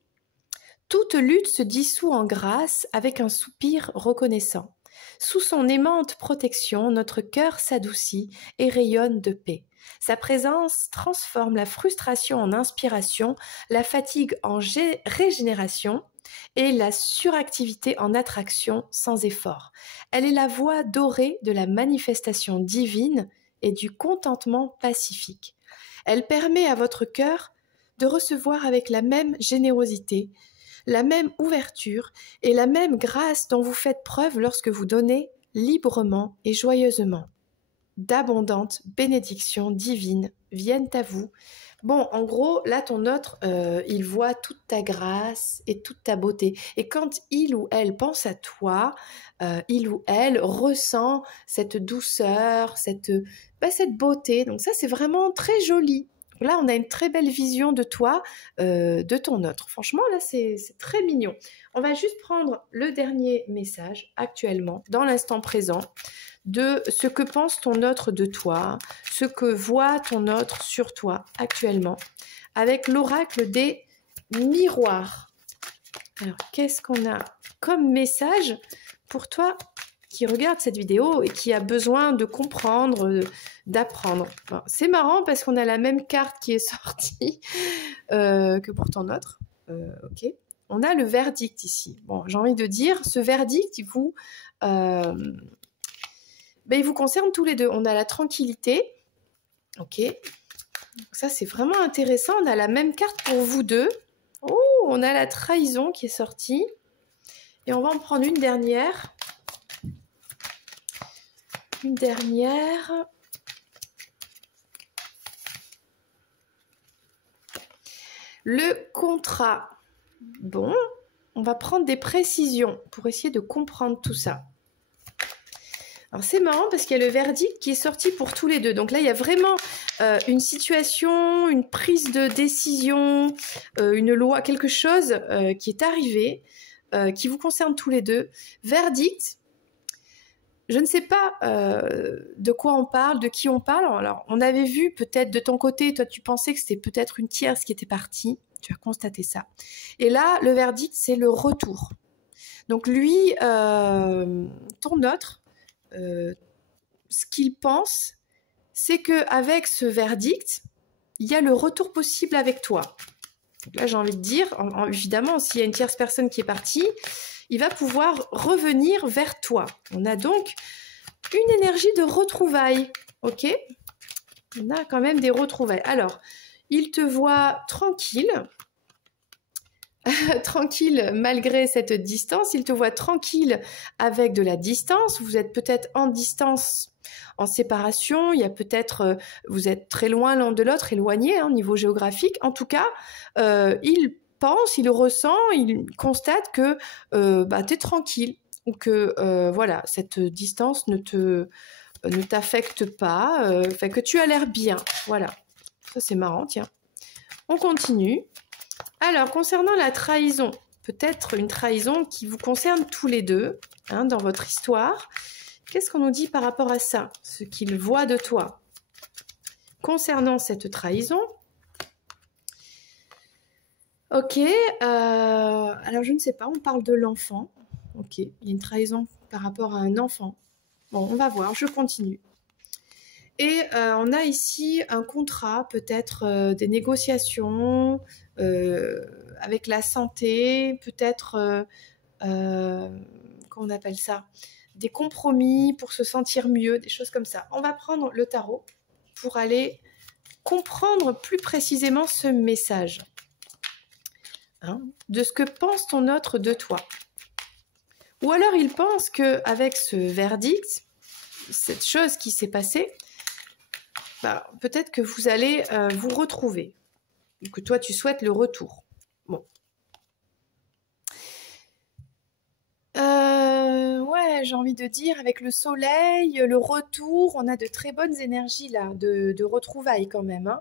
toute lutte se dissout en grâce avec un soupir reconnaissant. Sous son aimante protection, notre cœur s'adoucit et rayonne de paix. Sa présence transforme la frustration en inspiration, la fatigue en régénération et la suractivité en attraction sans effort. Elle est la voie dorée de la manifestation divine et du contentement pacifique. Elle permet à votre cœur de recevoir avec la même générosité, la même ouverture et la même grâce dont vous faites preuve lorsque vous donnez librement et joyeusement. D'abondantes bénédictions divines viennent à vous, Bon, en gros, là, ton autre, il voit toute ta grâce et toute ta beauté. Et quand il ou elle pense à toi, il ou elle ressent cette douceur, cette beauté. Donc ça, c'est vraiment très joli. Là, on a une très belle vision de toi, de ton autre. Franchement, là, c'est très mignon. On va juste prendre le dernier message actuellement, dans l'instant présent, de ce que pense ton autre de toi, ce que voit ton autre sur toi actuellement, avec l'oracle des miroirs. Alors, qu'est-ce qu'on a comme message pour toi qui regarde cette vidéo et qui a besoin de comprendre, d'apprendre? Bon, c'est marrant parce qu'on a la même carte qui est sortie que pour ton autre. Ok. On a le verdict ici. Bon, j'ai envie de dire, ce verdict, il vous concerne tous les deux. On a la tranquillité. Ok. Donc ça, c'est vraiment intéressant. On a la même carte pour vous deux. Oh, on a la trahison qui est sortie. Et on va en prendre une dernière. Une dernière. Le contrat. Bon, on va prendre des précisions pour essayer de comprendre tout ça. Alors c'est marrant parce qu'il y a le verdict qui est sorti pour tous les deux. Donc là, il y a vraiment une situation, une prise de décision, une loi, quelque chose qui est arrivé, qui vous concerne tous les deux. Verdict. Je ne sais pas de quoi on parle, de qui on parle. Alors, on avait vu peut-être de ton côté, toi tu pensais que c'était peut-être une tierce qui était partie. Tu as constaté ça. Et là, le verdict, c'est le retour. Donc lui, ton autre, ce qu'il pense, c'est qu'avec ce verdict, il y a le retour possible avec toi. Donc là, j'ai envie de dire, évidemment, s'il y a une tierce personne qui est partie, il va pouvoir revenir vers toi. On a donc une énergie de retrouvailles, ok? On a quand même des retrouvailles. Alors, il te voit tranquille, tranquille malgré cette distance. Il te voit tranquille avec de la distance. Vous êtes peut-être en distance, en séparation. Il y a peut-être, vous êtes très loin l'un de l'autre, éloigné au niveau géographique. En tout cas, il pense, il ressent, il constate que tu es tranquille ou que voilà, cette distance ne t'affecte pas, que tu as l'air bien. Voilà, ça c'est marrant, tiens. On continue. Alors, concernant la trahison, peut-être une trahison qui vous concerne tous les deux, dans votre histoire. Qu'est-ce qu'on nous dit par rapport à ça? Ce qu'il voit de toi. Concernant cette trahison, ok, alors je ne sais pas, on parle de l'enfant. Ok, il y a une trahison par rapport à un enfant. Bon, on va voir, je continue. Et on a ici un contrat, peut-être des négociations avec la santé, peut-être, comment on appelle ça? Des compromis pour se sentir mieux, des choses comme ça. On va prendre le tarot pour aller comprendre plus précisément ce message. De ce que pense ton autre de toi. Ou alors il pense qu'avec ce verdict, cette chose qui s'est passée, peut-être que vous allez vous retrouver. Ou que toi, tu souhaites le retour. Bon. Ouais, j'ai envie de dire, avec le soleil, le retour, on a de très bonnes énergies là, de retrouvailles quand même.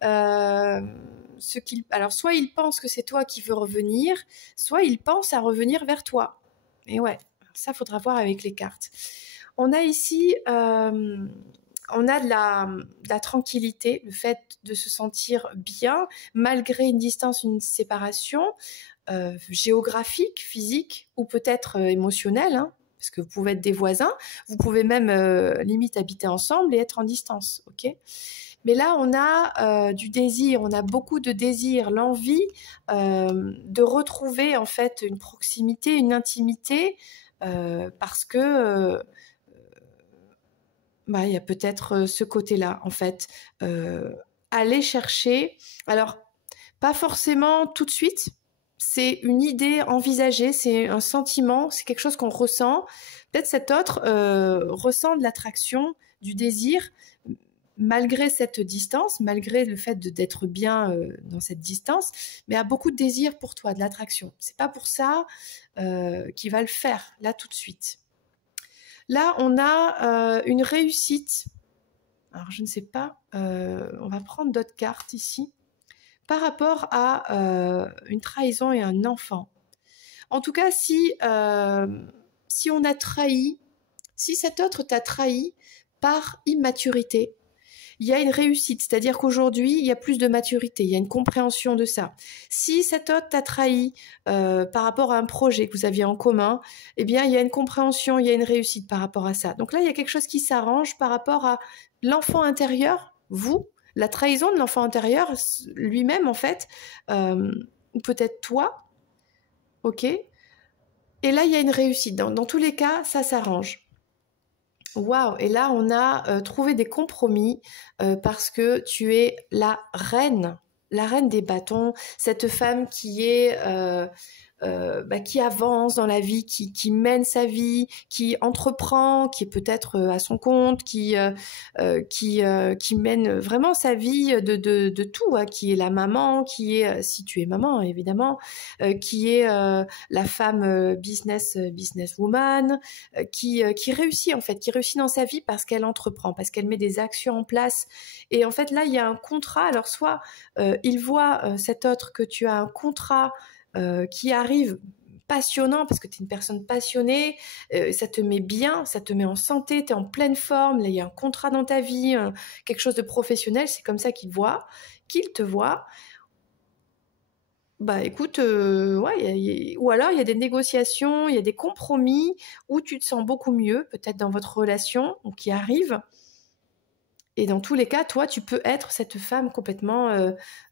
Alors, soit il pense que c'est toi qui veux revenir, soit il pense à revenir vers toi. Et ouais, ça, faudra voir avec les cartes. On a ici... on a de la tranquillité, le fait de se sentir bien, malgré une distance, une séparation géographique, physique, ou peut-être émotionnelle, parce que vous pouvez être des voisins, vous pouvez même limite habiter ensemble et être en distance, ok? Mais là, on a du désir, on a beaucoup de désir, l'envie de retrouver en fait une proximité, une intimité, parce que... il y a peut-être ce côté-là, en fait. Aller chercher, alors, pas forcément tout de suite, c'est une idée envisagée, c'est un sentiment, c'est quelque chose qu'on ressent. Peut-être cet autre ressent de l'attraction, du désir, malgré cette distance, malgré le fait d'être bien dans cette distance, mais a beaucoup de désir pour toi, de l'attraction. C'est pas pour ça qu'il va le faire là tout de suite. Là, on a une réussite. Alors, je ne sais pas, on va prendre d'autres cartes ici. Par rapport à une trahison et un enfant. En tout cas, si on a trahi, si cet autre t'a trahi par immaturité, il y a une réussite, c'est-à-dire qu'aujourd'hui, il y a plus de maturité, il y a une compréhension de ça. Si cet autre t'a trahi par rapport à un projet que vous aviez en commun, eh bien, il y a une compréhension, il y a une réussite par rapport à ça. Donc là, il y a quelque chose qui s'arrange par rapport à l'enfant intérieur, vous, la trahison de l'enfant intérieur lui-même, en fait, ou peut-être toi, ok? Et là, il y a une réussite. Dans tous les cas, ça s'arrange. Waouh! Et là, on a trouvé des compromis parce que tu es la reine des bâtons, cette femme qui est qui avance dans la vie, qui mène sa vie, qui entreprend, qui est peut-être à son compte, qui mène vraiment sa vie de tout, hein, qui est la maman, qui est, si tu es maman évidemment, qui est la femme businesswoman, qui réussit en fait, qui réussit dans sa vie parce qu'elle entreprend, parce qu'elle met des actions en place. Et en fait là, il y a un contrat. Alors soit il voit cet autre que tu as un contrat qui arrive passionnant parce que tu es une personne passionnée, ça te met bien, ça te met en santé, tu es en pleine forme, là il y a un contrat dans ta vie, quelque chose de professionnel, c'est comme ça qu'il te voit. Bah écoute, ouais, ou alors il y a des négociations, il y a des compromis où tu te sens beaucoup mieux, peut-être dans votre relation, ou qui arrive. Et dans tous les cas, toi, tu peux être cette femme complètement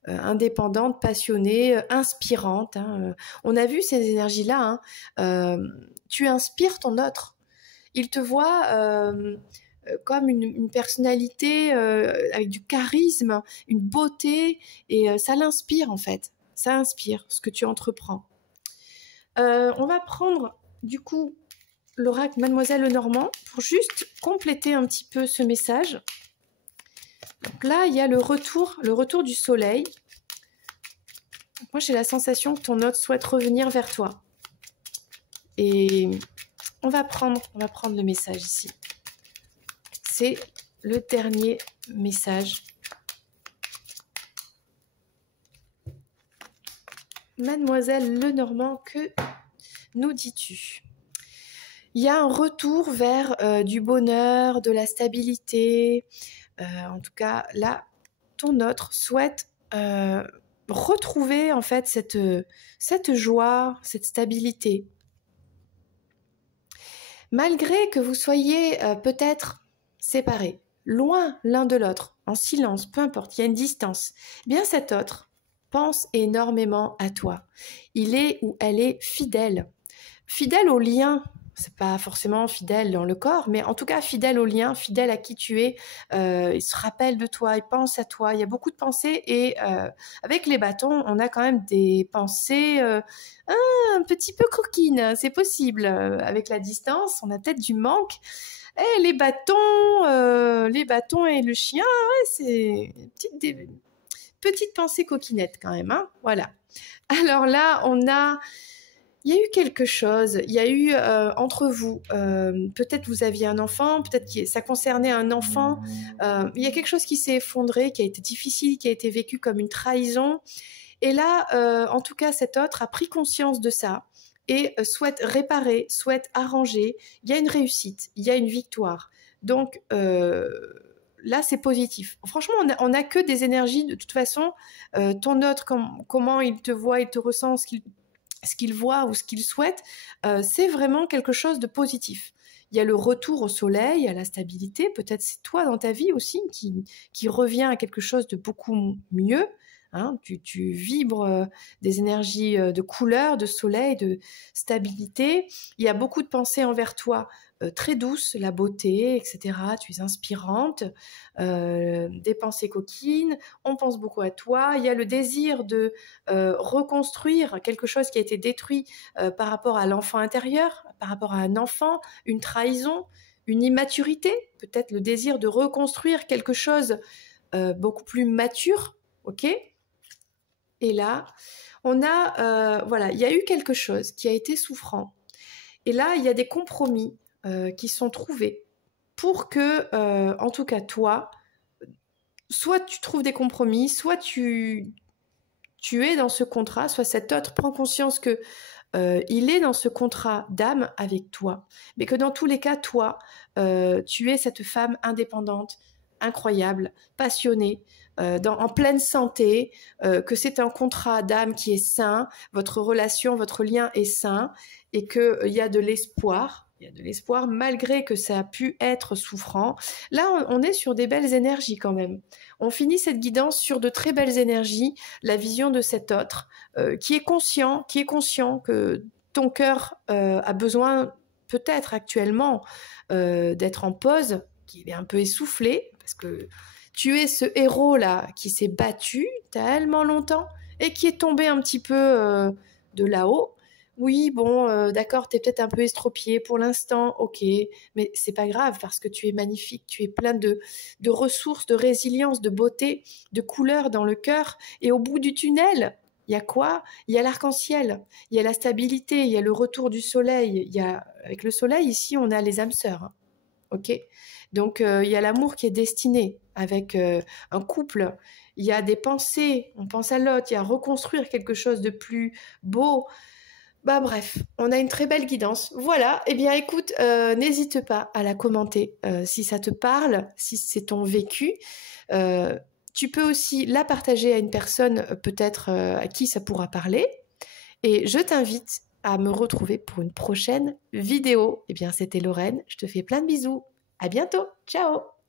indépendante, passionnée, inspirante. Hein. On a vu ces énergies-là. Hein. Tu inspires ton autre. Il te voit comme une personnalité avec du charisme, une beauté, et ça l'inspire en fait. Ça inspire ce que tu entreprends. On va prendre du coup l'oracle Mademoiselle Lenormand pour juste compléter un petit peu ce message. Donc là, il y a le retour du soleil. Moi, j'ai la sensation que ton hôte souhaite revenir vers toi. Et on va prendre le message ici. C'est le dernier message. Mademoiselle Lenormand, que nous dis-tu ? Il y a un retour vers du bonheur, de la stabilité. En tout cas, là, ton autre souhaite retrouver en fait cette joie, cette stabilité. Malgré que vous soyez peut-être séparés, loin l'un de l'autre, en silence, peu importe, il y a une distance, eh bien cet autre pense énormément à toi. Il est ou elle est fidèle au lien. C'est pas forcément fidèle dans le corps, mais en tout cas fidèle au lien, fidèle à qui tu es. Il se rappelle de toi, il pense à toi. Il y a beaucoup de pensées et avec les bâtons, on a quand même des pensées un petit peu coquines. C'est possible. Avec la distance, on a peut-être du manque. Et les bâtons et le chien, ouais, c'est des petites pensées coquinettes quand même. Hein, voilà. Alors là, il y a eu quelque chose, il y a eu entre vous, peut-être vous aviez un enfant, peut-être que ça concernait un enfant, il y a quelque chose qui s'est effondré, qui a été difficile, qui a été vécu comme une trahison. Et là, en tout cas, cet autre a pris conscience de ça et souhaite réparer, souhaite arranger. Il y a une réussite, il y a une victoire. Donc là, c'est positif. Franchement, on n'a que des énergies. De toute façon, ton autre, comment il te voit, il te ressent, ce qu'il voit ou ce qu'il souhaite, c'est vraiment quelque chose de positif. Il y a le retour au soleil, à la stabilité. Peut-être c'est toi dans ta vie aussi qui revient à quelque chose de beaucoup mieux. Hein, tu vibres des énergies de couleur, de soleil, de stabilité. Il y a beaucoup de pensées envers toi, très douces, la beauté, etc. Tu es inspirante, des pensées coquines. On pense beaucoup à toi. Il y a le désir de reconstruire quelque chose qui a été détruit par rapport à l'enfant intérieur, par rapport à un enfant, une trahison, une immaturité, peut-être le désir de reconstruire quelque chose beaucoup plus mature, ok? Et là, on a, voilà, il y a eu quelque chose qui a été souffrant. Et là, il y a des compromis qui sont trouvés pour que, en tout cas toi, soit tu trouves des compromis, soit tu es dans ce contrat, soit cet autre prend conscience que il est dans ce contrat d'âme avec toi, mais que dans tous les cas, toi, tu es cette femme indépendante, incroyable, passionnée, en pleine santé, que c'est un contrat d'âme qui est sain, votre relation, votre lien est sain, et qu'il y a de l'espoir. Il y a de l'espoir malgré que ça a pu être souffrant. Là, on est sur des belles énergies quand même. On finit cette guidance sur de très belles énergies, la vision de cet autre, qui est conscient que ton cœur a besoin peut-être actuellement d'être en pause, qu'il est un peu essoufflé, parce que tu es ce héros-là qui s'est battu tellement longtemps et qui est tombé un petit peu de là-haut. Oui, bon, d'accord, t'es peut-être un peu estropié pour l'instant, ok, mais c'est pas grave parce que tu es magnifique, tu es plein de ressources, de résilience, de beauté, de couleurs dans le cœur. Et au bout du tunnel, il y a quoi? Il y a l'arc-en-ciel, il y a la stabilité, il y a le retour du soleil. Avec le soleil, ici, on a les âmes sœurs, hein, ok? Donc, il y a l'amour qui est destiné avec un couple. Il y a des pensées, on pense à l'autre, il y a reconstruire quelque chose de plus beau. Bah bref, on a une très belle guidance. Voilà, eh bien écoute, n'hésite pas à la commenter si ça te parle, si c'est ton vécu. Tu peux aussi la partager à une personne peut-être à qui ça pourra parler. Et je t'invite à me retrouver pour une prochaine vidéo. Eh bien, c'était Lorraine, je te fais plein de bisous. À bientôt, ciao!